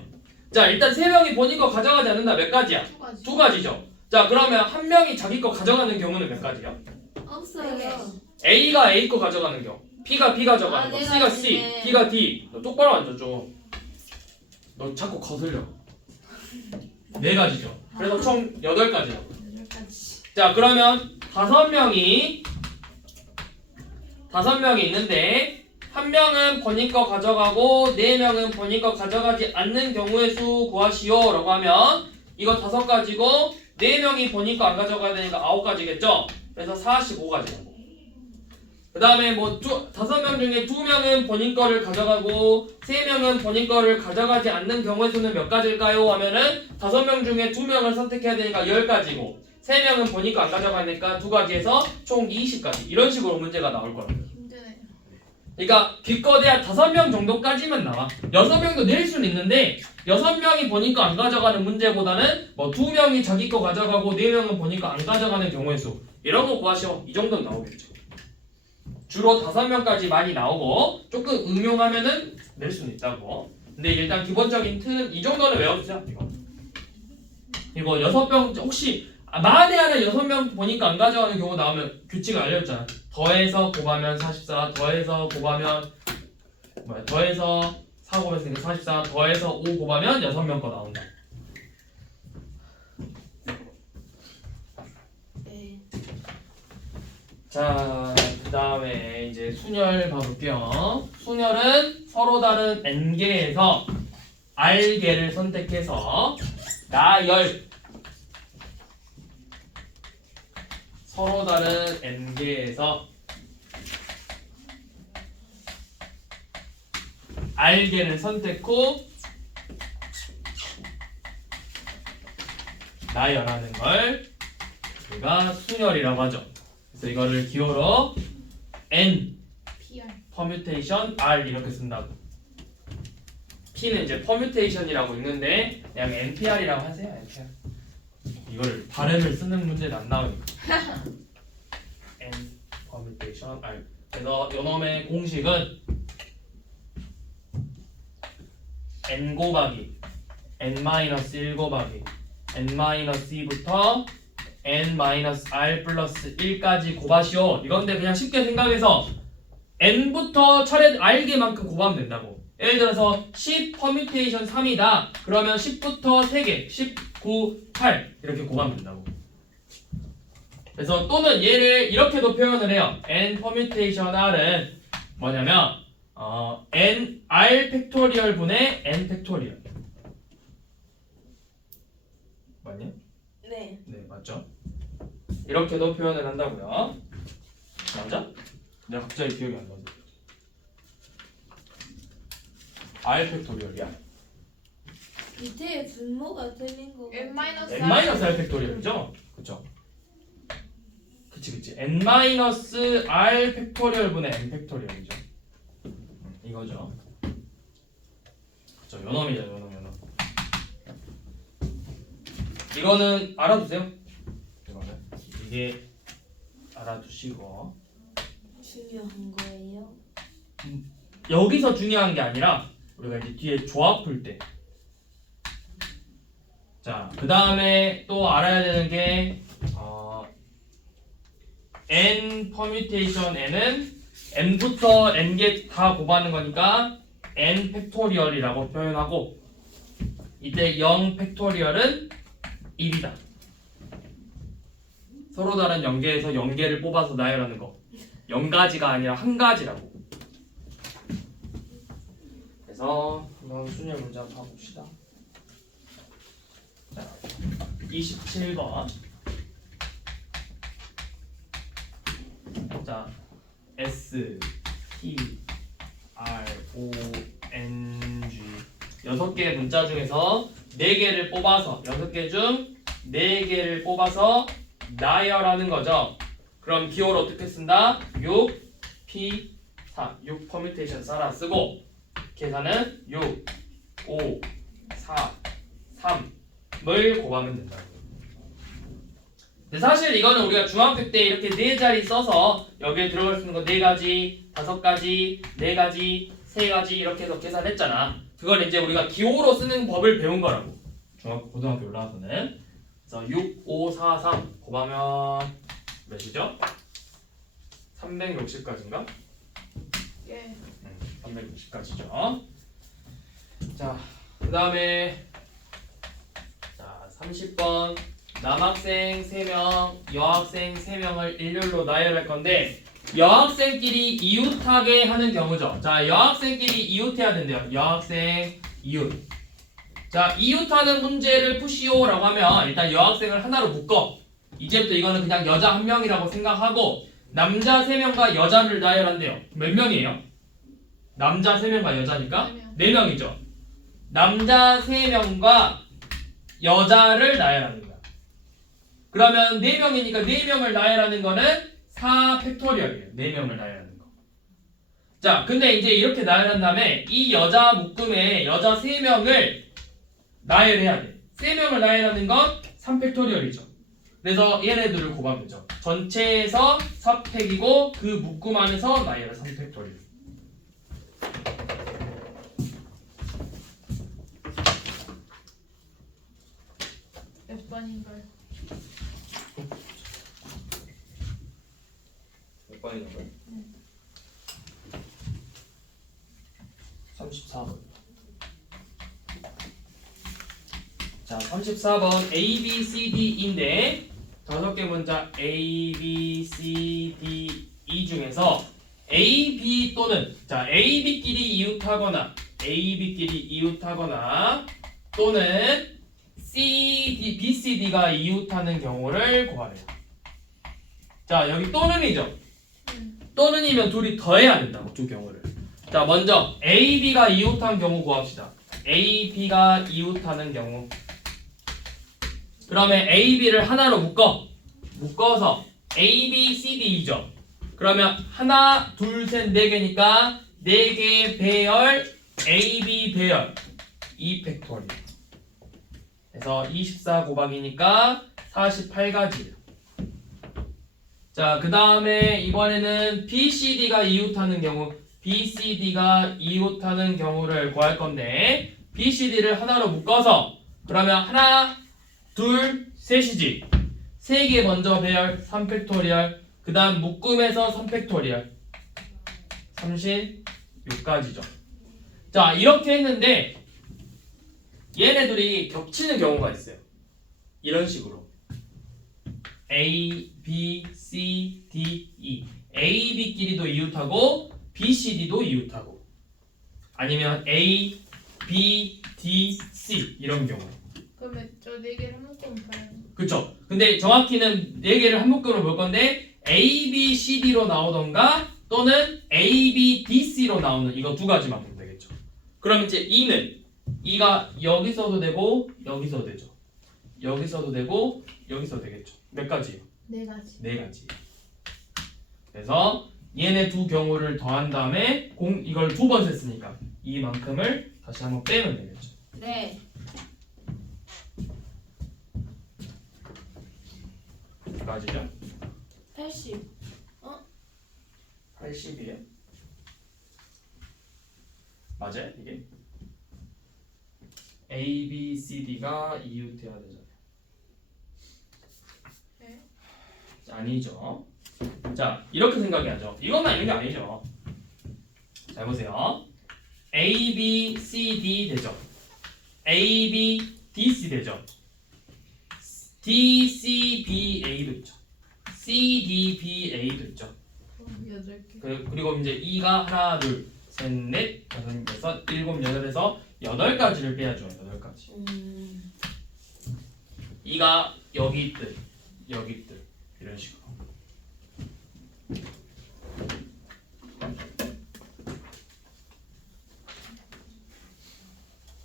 자, 일단 3명이 본인 거 가져가지 않는다. 몇 가지야? 2가지. 2가지죠. 자, 그러면 한 명이 자기 거 가져가는 경우는 몇 가지야? 없어요. A가 A 거 가져가는 경우, B가 B 가져가는 아, 거, 네 C가 C, 가지네. D가 D. 너 똑바로 앉아 좀. 너 자꾸 거슬려. 4가지죠. 그래서 총 8가지라고. 8가지. 자, 그러면 5명이 있는데 한 명은 본인 거 가져가고 4명은 본인 거 가져가지 않는 경우의 수 구하시오 라고 하면 이거 5가지고 4명이 본인 거 안 가져가야 되니까 9가지겠죠? 그래서 45가지라고. 그 다음에 뭐 5명 중에 2명은 본인 거를 가져가고 3명은 본인 거를 가져가지 않는 경우의 수는 몇 가지일까요? 하면은 5명 중에 2명을 선택해야 되니까 10가지고 3명은 본인 거 안 가져가니까 2가지에서 총 20가지. 이런 식으로 문제가 나올 거라고. 힘드네요. 그러니까 기껏해야 5명 정도까지만 나와. 6명도 낼 수는 있는데 6명이 본인 거 안 가져가는 문제보다는 뭐 2명이 자기 거 가져가고 4명은 본인 거 안 가져가는 경우의 수 이런 거 구하시오. 이 정도는 나오겠죠. 주로 5명까지 많이 나오고 조금 응용하면은 낼 수는 있다고. 근데 일단 기본적인 틀은 이 정도는 외워주세요. 이거 6명 혹시 만에 하나 6명 보니까 안 가져가는 경우 나오면 규칙을 알려줬잖아. 더해서 곱하면 44, 더해서 곱하면 더해서 4 곱했으니까 44, 더해서 5 곱하면 6명 거 나온다. 네. 자, 그 다음에 이제 순열 봐볼게요. 순열은 서로 다른 n개에서 r개를 선택해서 나열 서로 다른 n개에서 r개를 선택 후 나열하는 걸 우리가 순열이라고 하죠. 그래서 이거를 기호로 n PR. 퍼뮤테이션 r 이렇게 쓴다고. p는 이제 퍼뮤테이션이라고 있는데 그냥 npr이라고 하세요. npr. 이걸 발음을 쓰는 문제는 안 나오니까. n 퍼뮤테이션 r. 그래서 요놈의 공식은 n 곱하기 n-1 곱하기 n-2부터 n-r 플러스 1까지 곱하시오. 이건데 그냥 쉽게 생각해서 n부터 차례 r개만큼 곱하면 된다고. 예를 들어서 10 퍼뮤테이션 3이다. 그러면 10부터 3개 19, 8 이렇게 곱하면 된다고. 그래서 또는 얘를 이렇게도 표현을 해요. n 퍼뮤테이션 r은 뭐냐면 n r 팩토리얼 분의 n 팩토리얼. 맞냐? 네. 네, 맞죠? 이렇게도 표현을 한다고요. 맞아? 내가 갑자기 기억이 안 나네. r 팩토리얼이야. 밑에 분모가 틀린 거. n-r. n-r 팩토리얼이죠? 그쵸? 그치 n-r 팩토리얼분의 n 팩토리얼이죠. 이거죠. 저 요놈이죠 요놈. 이거는 알아두세요. 이거는 이게 알아두시고 중요한 거예요. 여기서 중요한 게 아니라 우리가 이제 뒤에 조합 풀 때. 자, 그 다음에 또 알아야 되는 게 n 퍼뮤테이션 n은 n부터 n개 다 곱하는 거니까 n 팩토리얼이라고 표현하고 이때 0 팩토리얼은 1이다. 서로 다른 0개에서 0개를 뽑아서 나열하는 거. 0가지가 아니라 한 가지라고. 그래서 한번 순열 문제 한번 봐봅시다. 자, 27번. 자, S, T, R, O, N, G 6개의 문자 중에서 4개를 뽑아서 6개 중 4개를 뽑아서 나열하는 거죠. 그럼 기호를 어떻게 쓴다? 6, P, 4 6 퍼뮤테이션 따라 쓰고 계산은 6, 5, 4, 3을 곱하면 된다. 근데 사실 이거는 우리가 중학교 때 이렇게 4자리 써서 여기에 들어갈 수 있는 거 4가지, 5가지, 4가지, 3가지 이렇게 해서 계산했잖아. 그걸 이제 우리가 기호로 쓰는 법을 배운 거라고. 중학교, 고등학교 올라와서는. 그래서 6, 5, 4, 3 곱하면 몇이죠? 360까지인가? 예. 360까지죠. 자, 그 다음에 자 30번 남학생 3명, 여학생 3명을 일렬로 나열할 건데 여학생끼리 이웃하게 하는 경우죠. 자, 여학생끼리 이웃해야 된대요. 여학생 이웃. 자, 이웃하는 문제를 푸시오라고 하면 일단 여학생을 하나로 묶어. 이제부터 이거는 그냥 여자 1명이라고 생각하고 남자 3명과 여자를 나열한대요. 몇 명이에요? 남자 3명과 여자니까 4명이죠. 남자 3명과 여자를 나열하는 거야. 그러면 4명이니까 4명을 나열하는 거는 4 팩토리얼이에요. 4명을 나열하는 거. 자, 근데 이제 이렇게 나열한 다음에 이 여자 묶음에 여자 3명을 나열해야 돼. 3명을 나열하는 건 3 팩토리얼이죠. 그래서 얘네들을 곱하면 되죠. 전체에서 4팩이고 그 묶음 안에서 나열은 3 팩토리얼. 몇 번인가요? 몇 번이냐고요? 34번. 자, 34번 A, B, C, D인데 5개 문자 A, B, C, D, E 중에서 A, B 또는 자 A, B끼리 이웃하거나 A, B끼리 이웃하거나 또는 C, D, B, C, D가 이웃하는 경우를 구하래요. 자, 여기 또는이죠. 또는이면 둘이 더해야 된다고 두 경우를. 자, 먼저 A, B가 이웃한 경우 구합시다. A, B가 이웃하는 경우. 그러면 A, B를 하나로 묶어서 A, B, C, D이죠. 그러면 하나, 둘, 셋, 4개니까 4개 배열 A, B 배열 2 팩토리얼. 그래서 24 곱하기니까 48가지예요. 자, 그 다음에 이번에는 B, C, D가 이웃하는 경우 B, C, D가 이웃하는 경우를 구할 건데 B, C, D를 하나로 묶어서 그러면 하나, 둘, 셋이지. 3개 먼저 배열 3팩토리얼 그 다음 묶음에서 3팩토리얼 36가지죠. 자, 이렇게 했는데 얘네들이 겹치는 경우가 있어요. 이런 식으로 A, B, C, D, E A, B끼리도 이웃하고 B, C, D도 이웃하고 아니면 A, B, D, C 이런 경우. 그러면 저 4개를 한 묶음 봐요. 그쵸? 근데 정확히는 4개를 한 묶음으로 볼 건데 A, B, C, D로 나오던가 또는 A, B, D, C로 나오는 이거 2가지만 보면 되겠죠. 그럼 이제 E는 E가 여기서도 되고 여기서도 되죠. 여기서도 되고 여기서도 되겠죠. 몇 가지예요? 4가지. 4가지. 그래서 얘네 두 경우를 더한 다음에 이걸 두 번 셌으니까 이만큼을 다시 한번 빼면 되겠죠. 네. 맞으죠? 80. 80이에요? 맞아요? 이게? A, B, C, D가 이웃해야 되잖아요. 네. 아니죠. 자, 이렇게 생각해야죠. 이것만 있는 게 아니죠. 잘 보세요. A, B, C, D 되죠. A, B, D, C 되죠. D, C, B, A도 있죠. C, D, B, A도 있죠. 그럼 8개. 그리고 이제 2가 하나, 둘, 셋, 넷, 다섯, 여섯, 일곱, 여덟에서 8가지를 빼야죠. 8가지. 2가 여기 있듯, 여기 있듯 이런 식으로.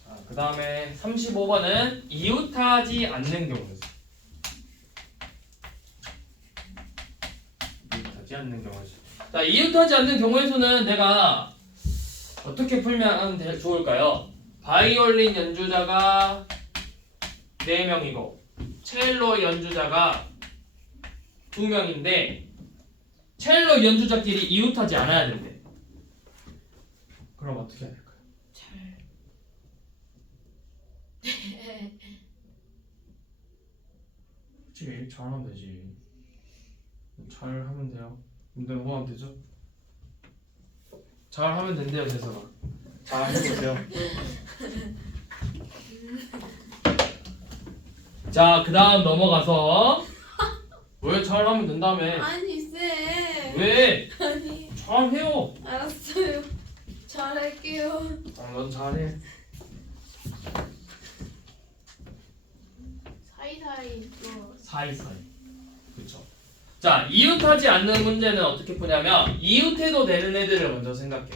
자, 그 다음에 35번은 이웃하지 않는 경우였어요. 이웃하지 않는 경우였어요. 자, 이웃하지 않는 경우에서는 내가 어떻게 풀면 좋을까요? 바이올린 연주자가 4명이고 첼로 연주자가 2명인데 첼로 연주자끼리 이웃하지 않아야 된대. 그럼 어떻게 해야 될까요? 잘. 그치, 잘하면 되지. 잘하면 돼요. 근데 뭐 하면 되죠? 잘하면 된대요, 재선아. 잘 해보세요. 자, 그 다음 넘어가서 왜 잘하면 된다며? 아니 쌤. 왜? 아니 잘해요. 알았어요. 잘할게요. 넌 잘해. 사이사이 또 사이사이. 그쵸. 자, 이웃하지 않는 문제는 어떻게 푸냐면 이웃해도 되는 애들을 먼저 생각해.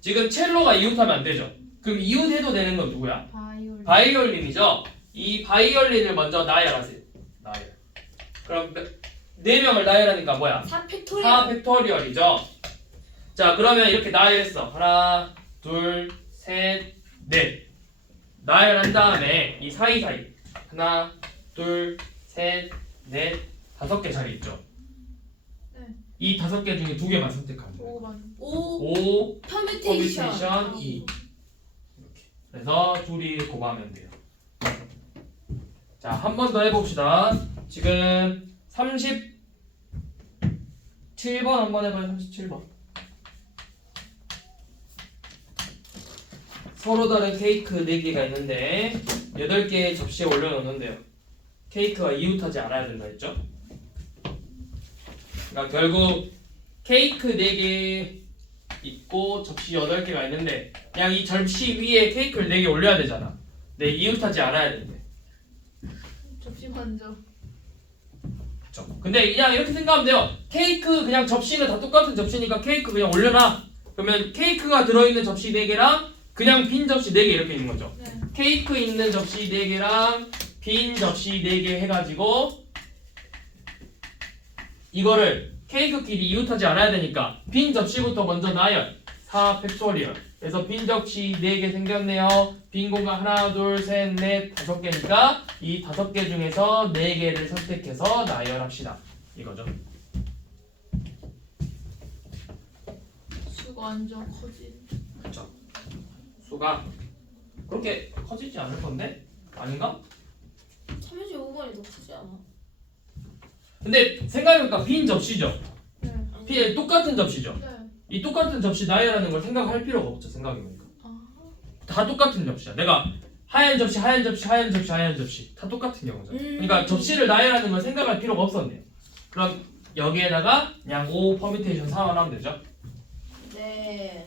지금 첼로가 이웃하면 안 되죠. 그럼 이웃해도 되는 건 누구야? 바이올린. 바이올린이죠. 이 바이올린을 먼저 나열하세요. 나열. 그럼 4명을 나열하니까 뭐야? 4팩토리얼. 4팩토리얼이죠. 자, 그러면 이렇게 나열했어. 하나, 둘, 셋, 넷. 나열한 다음에 이 사이사이 하나, 둘, 셋, 넷, 5개 자리 있죠. 네. 이 5개 중에 2개만 선택하면 돼. 5번. 5 5 퍼뮤테이션. 퍼뮤테이션 2 이렇게. 그래서 둘이 곱하면 돼요. 자, 한 번 더 해봅시다. 지금 37번 한번 해봐요. 37번. 서로 다른 케이크 4개가 있는데 8개의 접시에 올려놓는데요. 케이크가 이웃하지 않아야 된다 했죠? 그러니까 결국 케이크 4개 있고 접시 8개가 있는데 그냥 이 접시 위에 케이크를 4개 올려야 되잖아. 근데 이웃하지 않아야 된대. 접시 먼저. 그쵸? 근데 그냥 이렇게 생각하면 돼요. 케이크 그냥 접시는 다 똑같은 접시니까 케이크 그냥 올려놔. 그러면 케이크가 들어있는 접시 4개랑 그냥 빈 접시 4개 이렇게 있는 거죠. 네. 케이크 있는 접시 4개랑 빈 접시 4개 해가지고 이거를 케이크끼리 이웃하지 않아야 되니까 빈 접시부터 먼저 나열 4팩토리얼. 그래서 빈 접시 4개 생겼네요. 빈 공간 하나, 둘, 셋, 넷, 5개니까 이 5개 중에서 4개를 선택해서 나열합시다. 이거죠. 수가 완전 커진. 그렇죠. 수가 그렇게 커지지 않을 건데? 아닌가? 35번이 더 크지 않아? 근데 생각해보니까 빈 접시죠. 네. 빈 똑같은 접시죠. 네. 이 똑같은 접시 나열하는 걸 생각할 필요가 없죠. 생각해보니까 아. 다 똑같은 접시야. 내가 하얀 접시, 하얀 접시, 하얀 접시, 하얀 접시 다 똑같은 경우죠. 그러니까 접시를 나열하는 걸 생각할 필요가 없었네요. 그럼 여기에다가 그냥 5 퍼뮤테이션 상환하면 되죠. 네.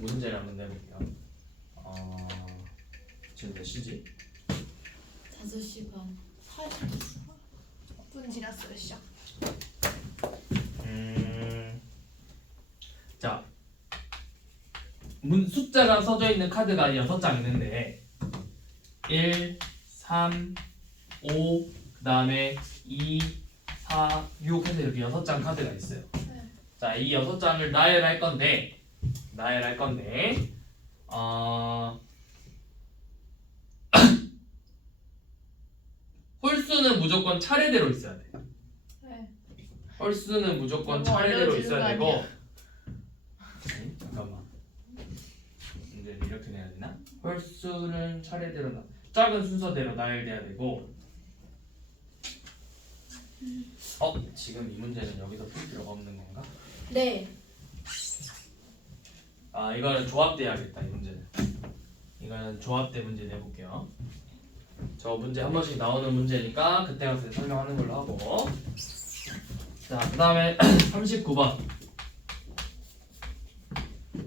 문제를 한번 내볼게요. 지금 몇 시지? 5시 반. 8분 지났어요, 시작. 자, 숫자가 써져 있는 카드가 6장 있는데 1, 3, 5, 그 다음에 2, 4, 6 해서 이렇게 6장 카드가 있어요. 네. 자, 이 6장을 나열할 건데 홀수는 무조건 차례대로 있어야 돼. 네. 홀수는 무조건 너무 차례대로 어려워지는 있어야 거 되고. 아니야? 잠깐만. 문제를 이렇게 내야 되나? 홀수는 차례대로 작은 순서대로 나열돼야 되고. 지금 이 문제는 여기서 풀 필요가 없는 건가? 네. 이거는 조합돼야겠다. 이 문제는. 이거는 조합대 문제 내볼게요. 저 문제 한 번씩 나오는 문제니까 그때 가서 설명하는 걸로 하고. 자, 그 다음에 39번.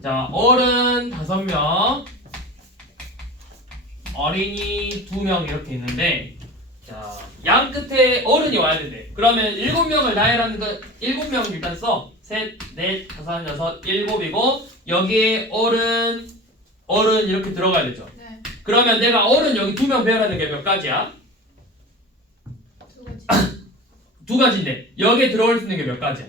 자, 어른 5명, 어린이 2명 이렇게 있는데, 자, 양 끝에 어른이 와야 된대. 그러면 7명을 나열하는 거, 7명 일단 써. 셋, 넷, 다섯, 여섯, 7이고, 여기에 어른 이렇게 들어가야 되죠. 네. 그러면 내가 어른 여기 2명 배열하는 게 몇 가지야? 2가지. 2가지인데, 여기에 들어올 수 있는 게 몇 가지야?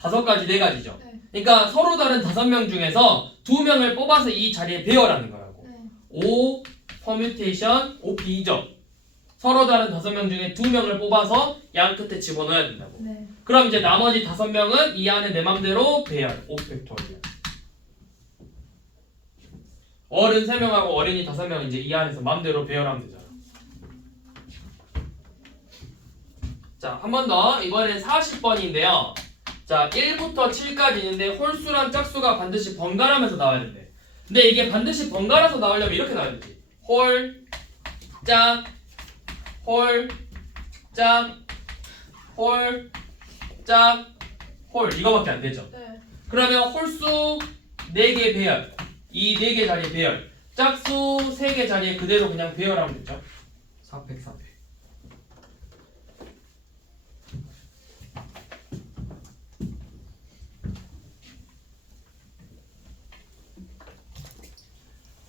5가지, 4가지죠. 네. 그러니까 서로 다른 5명 중에서 2명을 뽑아서 이 자리에 배열하는 거라고. 네. O 퍼뮤테이션 OP죠. 서로 다른 5명 중에 2명을 뽑아서 양 끝에 집어넣어야 된다고. 네. 그럼 이제 나머지 5명은 이 안에 내 맘대로 배열, O 팩토리얼. 어른 3명하고 어린이 5명 이제 이 안에서 맘대로 배열하면 되잖아. 자, 한 번 더. 이번엔 40번인데요. 자, 1부터 7까지 있는데 홀수랑 짝수가 반드시 번갈아가면서 나와야 된대. 근데 이게 반드시 번갈아서 나오려면 이렇게 나와야 되지. 홀, 짝, 홀, 짝, 홀, 짝, 홀 이거밖에 안 되죠. 네. 그러면 홀수 4개 배열, 이 4개 자리에 배열, 짝수 3개 자리에 그대로 그냥 배열하면 되죠. 4팩, 4팩.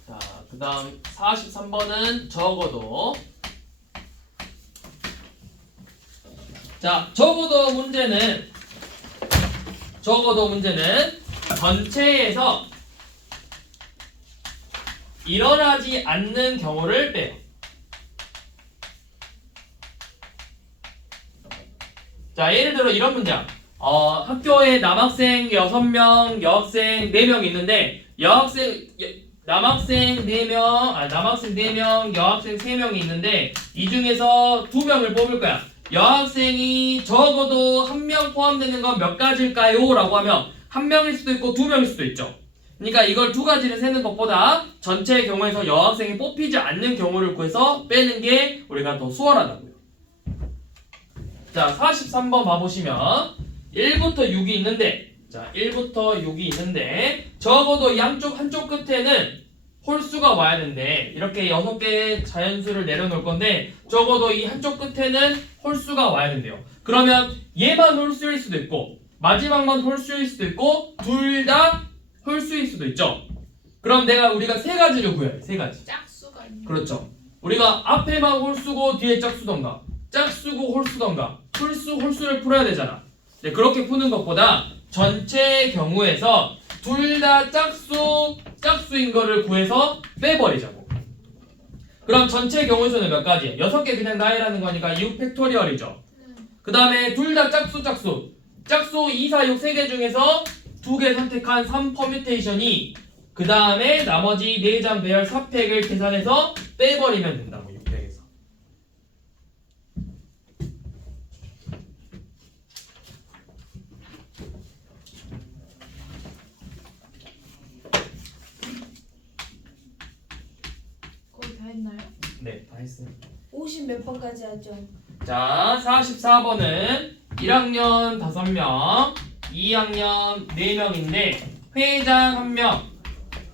자, 그 다음 43번은 적어도. 자, 적어도 문제는 전체에서 일어나지 않는 경우를 빼요. 자, 예를 들어 이런 문장. 학교에 남학생 6명, 여학생 4명 있는데 남학생 4명, 여학생 3명이 있는데 이 중에서 2명을 뽑을 거야. 여학생이 적어도 1명 포함되는 건 몇 가지일까요? 라고 하면 1명일 수도 있고 2명일 수도 있죠. 그러니까 이걸 2가지를 세는 것보다 전체의 경우에서 여학생이 뽑히지 않는 경우를 구해서 빼는 게 우리가 더 수월하다고요. 자, 43번 봐보시면 1부터 6이 있는데, 자, 1부터 6이 있는데 적어도 양쪽 한쪽 끝에는 홀수가 와야 되는데 이렇게 6개의 자연수를 내려놓을 건데 적어도 이 한쪽 끝에는 홀수가 와야 된대요. 그러면 얘만 홀수일 수도 있고 마지막만 홀수일 수도 있고 둘 다 홀수일 수도 있죠. 그럼 우리가 3가지를 구해야 돼. 3가지. 짝수가 있네. 그렇죠. 우리가 앞에만 홀수고 뒤에 짝수던가 짝수고 홀수던가 홀수를 풀어야 되잖아. 네, 그렇게 푸는 것보다 전체의 경우에서 둘 다 짝수인 거를 구해서 빼버리자고. 그럼 전체 경우에서는 몇 가지? 6개 그냥 나열하는 거니까 6 팩토리얼이죠. 그 다음에 둘 다 짝수 2, 4, 6 3개 중에서 2개 선택한 3 퍼뮤테이션이 그 다음에 나머지 4장 배열 4팩을 계산해서 빼버리면 된다고. 6팩에서. 거의 다 했나요? 네, 다 했습니다. 50 몇 번까지 하죠? 자, 44번은 1학년 5명, 2학년 4명인데 회장 1명,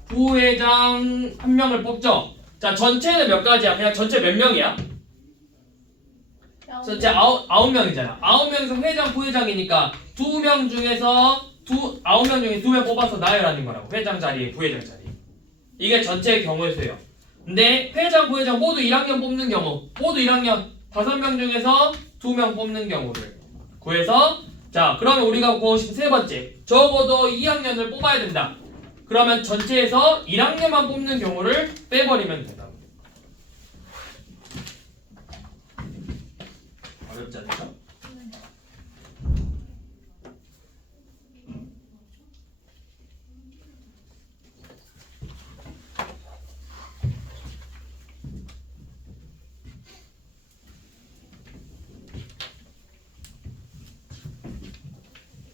부회장 1명을 뽑죠. 자, 전체는 몇 가지야? 그냥 전체 몇 명이야? 전체 9명이잖아. 9명에서 회장, 부회장이니까 2명 중에서 9명 중에 2명 뽑아서 나열하는 거라고. 회장 자리에 부회장 자리. 이게 전체의 경우의 수예요. 근데 회장, 부회장 모두 1학년 뽑는 경우, 모두 1학년 5명 중에서 2명 뽑는 경우를 구해서, 자 그러면 우리가 구하고 싶은 세 번째, 적어도 2학년을 뽑아야 된다. 그러면 전체에서 1학년만 뽑는 경우를 빼버리면 된다. 어렵지 않죠?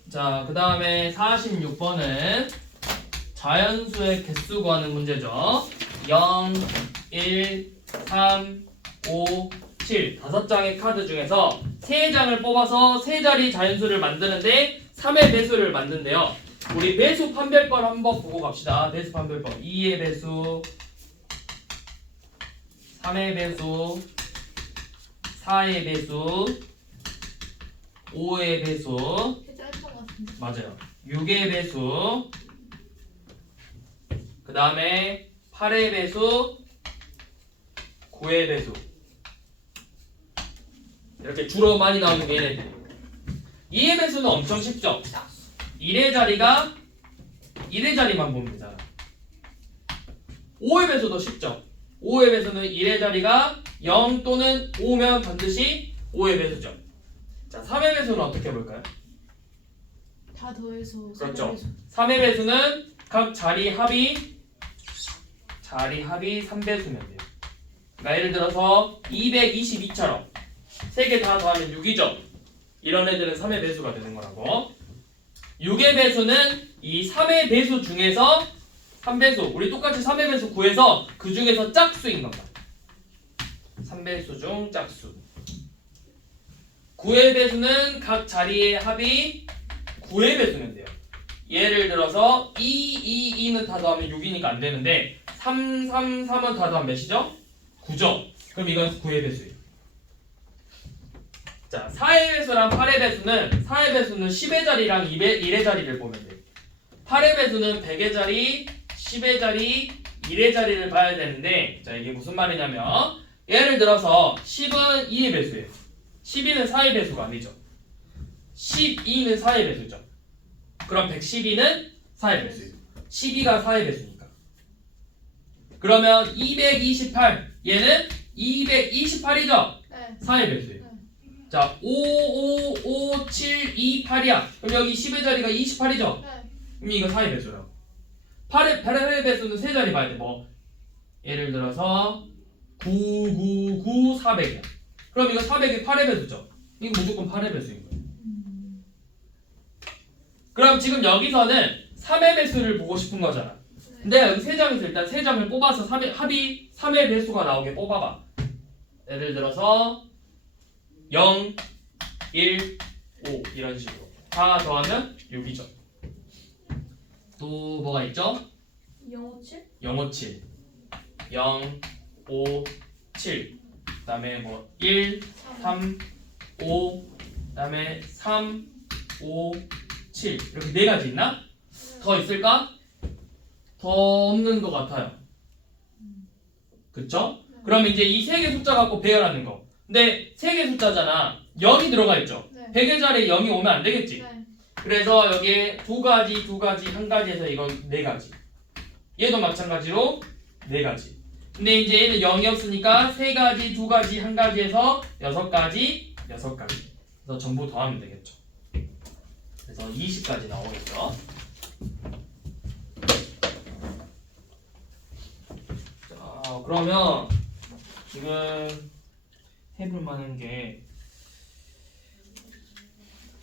자, 그 다음에 46번은 자연수의 개수 구하는 문제죠. 0, 1, 3, 5, 7 5장의 카드 중에서 3장을 뽑아서 3자리 자연수를 만드는데 3의 배수를 만든대요. 우리 배수 판별법 한번 보고 갑시다. 배수 판별법 2의 배수, 3의 배수, 4의 배수, 5의 배수, 짧은 것 같은데. 맞아요. 6의 배수, 그 다음에 8의 배수, 9의 배수. 이렇게 주로 많이 나오는 게 얘네들. 2의 배수는 엄청 쉽죠? 1의 자리가 1의 자리만 보면 되잖아. 5의 배수도 쉽죠? 5의 배수는 1의 자리가 0 또는 5면 반드시 5의 배수죠. 자, 3의 배수는 어떻게 볼까요? 다 더해서. 그렇죠. 3의 배수는 각 자리 합이 3배수면 돼요. 그러니까 예를 들어서 222처럼 3개 다 더하면 6이죠. 이런 애들은 3의 배수가 되는 거라고. 6의 배수는 이 3의 배수 중에서 3배수, 우리 똑같이 3의 배수 구해서 그 중에서 짝수인 겁니다. 3배수 중 짝수. 9의 배수는 각 자리의 합이 9의 배수면 돼요. 예를 들어서 2, 2는 다 더하면 6이니까 안 되는데 3, 3, 3은 다 더하면 몇이죠? 9죠. 그럼 이건 9의 배수예요. 자, 4의 배수랑 8의 배수는 4의 배수는 10의 자리랑 1의 자리를 보면 돼요. 8의 배수는 100의 자리, 10의 자리, 1의 자리를 봐야 되는데, 자 이게 무슨 말이냐면 예를 들어서 10은 2의 배수예요. 12는 4의 배수가 아니죠. 12는 4의 배수죠. 그럼 112는 4의 배수예요. 12가 4의 배수니까. 그러면 228, 얘는 228이죠. 네. 4의 배수예요. 자, 5, 5, 5, 7, 2, 8이야. 그럼 여기 10의 자리가 28이죠. 네. 그럼 이거 4의 배수라고. 8의 배수는 세 자리 봐야 돼. 뭐 예를 들어서 9, 9, 9, 400이야. 그럼 이거 400이 8의 배수죠. 이거 무조건 8의 배수인 거예요. 그럼 지금 여기서는 3의 배수를 보고 싶은 거잖아. 근데 여기 세 장에서 일단 세 장을 뽑아서 합이 3의 배수가 나오게 뽑아봐. 예를 들어서 0, 1, 5 이런 식으로 다 더하면 6이죠. 또 뭐가 있죠? 057? 057 0, 5, 7 그 다음에 뭐 1, 3, 5 그 다음에 3, 5, 7 이렇게 네 가지 있나? 더 있을까? 더 없는 것 같아요. 그쵸? 그럼 이제 이 세 개 숫자 갖고 배열하는 거. 근데 세 개 숫자잖아. 0이 들어가 있죠. 네. 100의 자리에 0이 오면 안 되겠지. 네. 그래서 여기에 두 가지, 한 가지에서 이건 네 가지. 얘도 마찬가지로 네 가지. 근데 이제 얘는 0이 없으니까 세 가지, 두 가지, 한 가지에서 6가지, 6가지. 그래서 전부 더하면 되겠죠. 그래서 20까지 나오겠죠. 자, 그러면 지금 해볼 만한 게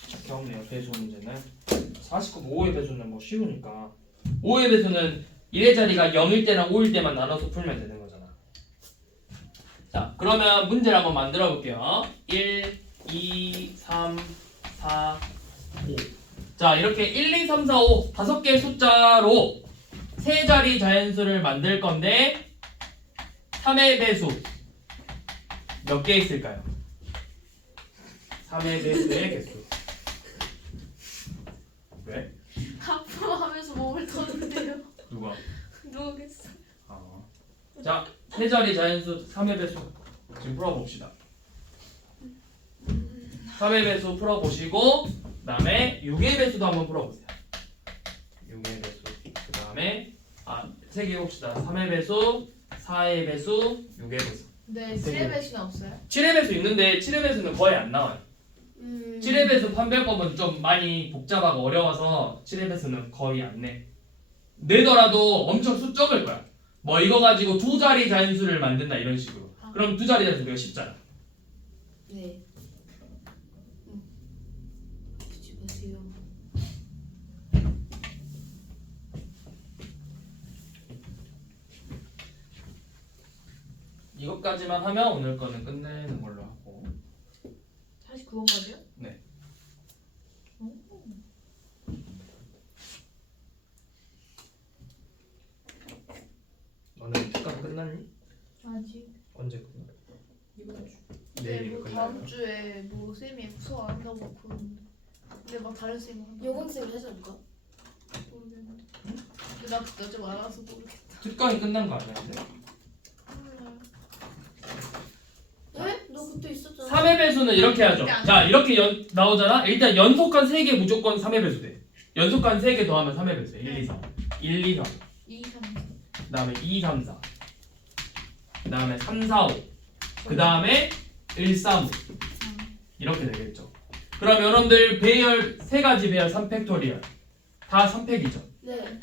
이렇게 없네요. 배수 문제는 49, 5의 배수는 뭐 쉬우니까 5의 배수는 1의 자리가 0일 때랑 5일 때만 나눠서 풀면 되는 거잖아. 자, 그러면 문제를 한번 만들어 볼게요. 1, 2, 3, 4, 5. 자, 이렇게 1, 2, 3, 4, 5 5개의 숫자로 세 자리 자연수를 만들 건데 3의 배수 몇 개 있을까요? 3의 배수의 개수. 왜? 하품하면서 몸을 터는데요. 누가? 누구겠어? 자, 세 자리 자연수 3의 배수 지금 풀어봅시다. 3의 배수 풀어보시고 그 다음에 6의 배수도 한번 풀어보세요. 6의 배수 그 다음에 3개 해봅시다. 3의 배수, 4의 배수, 6의 배수. 네, 7의 배수는 없어요? 7의 배수 있는데 7의 배수는 거의 안 나와요. 7의 배수 판별법은 좀 많이 복잡하고 어려워서 7의 배수는 거의 안 내. 내더라도 엄청 수 적을 거야. 뭐 이거 가지고 두 자리 자연수를 만든다 이런 식으로. 그럼 두 자리 자연수 우리가 쉽잖아. 네. 보세요. 이것까지만 하면 오늘 거는 끝내는 걸로 하고. 49번까지요? 네. 너는 특강 끝났니? 아직. 언제 끝나? 이번 주. 내일 뭐 끝나요? 다음 주에 뭐 쌤이 수업 안 한다고 그러는데. 근데 막 다른 쌤이 한다고. 요건쌤 해줄까? 모르겠는데. 근데 나 그때 좀 알아서 모르겠다. 특강이 끝난 거 아니야? 근데? 왜? 너 그때 있었잖아. 3의 배수는 이렇게 하죠. 자, 이렇게 나오잖아. 일단 연속한 3개 무조건 3의 배수 돼. 연속한 3개 더하면 3의 배수. 1, 2, 3. 1, 2, 3. 2, 3, 그다음에 2, 3, 4. 그다음에 3, 4, 5. 그다음에 1, 3, 5. 이렇게 되겠죠. 그럼 여러분들 배열 세 가지 배열 3팩토리얼 다 3팩이죠. 네.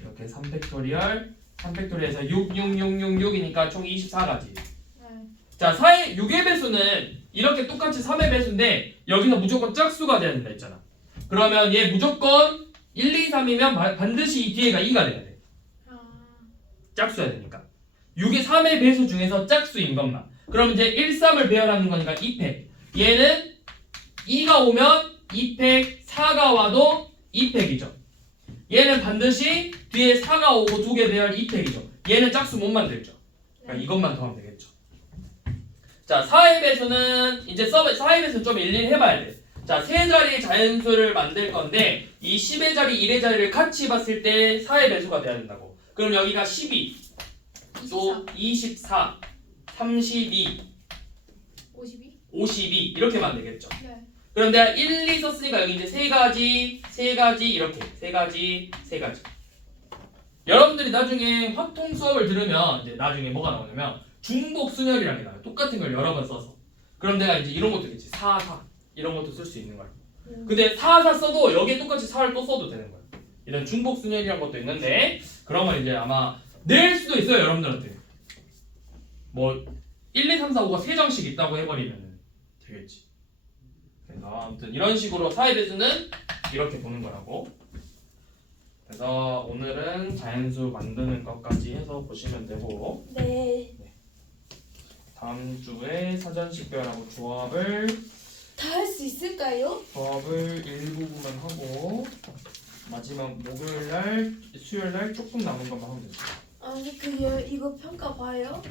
이렇게 3팩토리얼 3팩토리얼에서 6, 6, 6, 6, 6이니까 총 24가지. 자, 6의 배수는 이렇게 똑같이 3의 배수인데 여기서 무조건 짝수가 돼야 된다 했잖아. 그러면 얘 무조건 1, 2, 3이면 반드시 이 뒤에가 2가 돼야 돼. 짝수야 되니까. 6의 3의 배수 중에서 짝수인 것만. 그럼 이제 1, 3을 배열하는 거니까 2팩. 얘는 2가 오면 2팩, 4가 와도 2팩이죠. 얘는 반드시 뒤에 4가 오고 2개 배열 2팩이죠. 얘는 짝수 못 만들죠. 그러니까 이것만 더하면 되겠죠. 자, 4의 배수는 이제 4의 배수는 좀 일일이 해봐야 돼. 자, 세 자리 자연수를 만들 건데 이 10의 자리, 1의 자리를 같이 봤을 때 4의 배수가 돼야 된다고. 그럼 여기가 12, 또 24, 32, 52? 52 이렇게만 되겠죠. 네. 그럼 내가 1, 2 썼으니까 여기 이제 세 가지 이렇게 세 가지. 여러분들이 나중에 확통 수업을 들으면 이제 나중에 뭐가 나오냐면 중복 순열이라는 게 나와요. 똑같은 걸 여러 번 써서. 그럼 내가 이제 이런 것도 있겠지. 4, 4 이런 것도 쓸 수 있는 거야. 근데 4, 4 써도 여기에 똑같이 4를 또 써도 되는 거야. 이런 중복 순열이라는 것도 있는데 그러면 이제 아마 낼 수도 있어요. 여러분들한테. 뭐 1, 2, 3, 4, 5가 3장씩 있다고 해버리면 되겠지. 그래서 아무튼 이런 식으로 4의 배수는 이렇게 보는 거라고. 그래서 오늘은 자연수 만드는 것까지 해서 보시면 되고 네. 다음 주에 사전식별하고 조합을 다 할 수 있을까요? 일부분만 하고 마지막 목요일날 수요일날 조금 남은 것만 하면 되죠. 아니 이거 평가 봐요?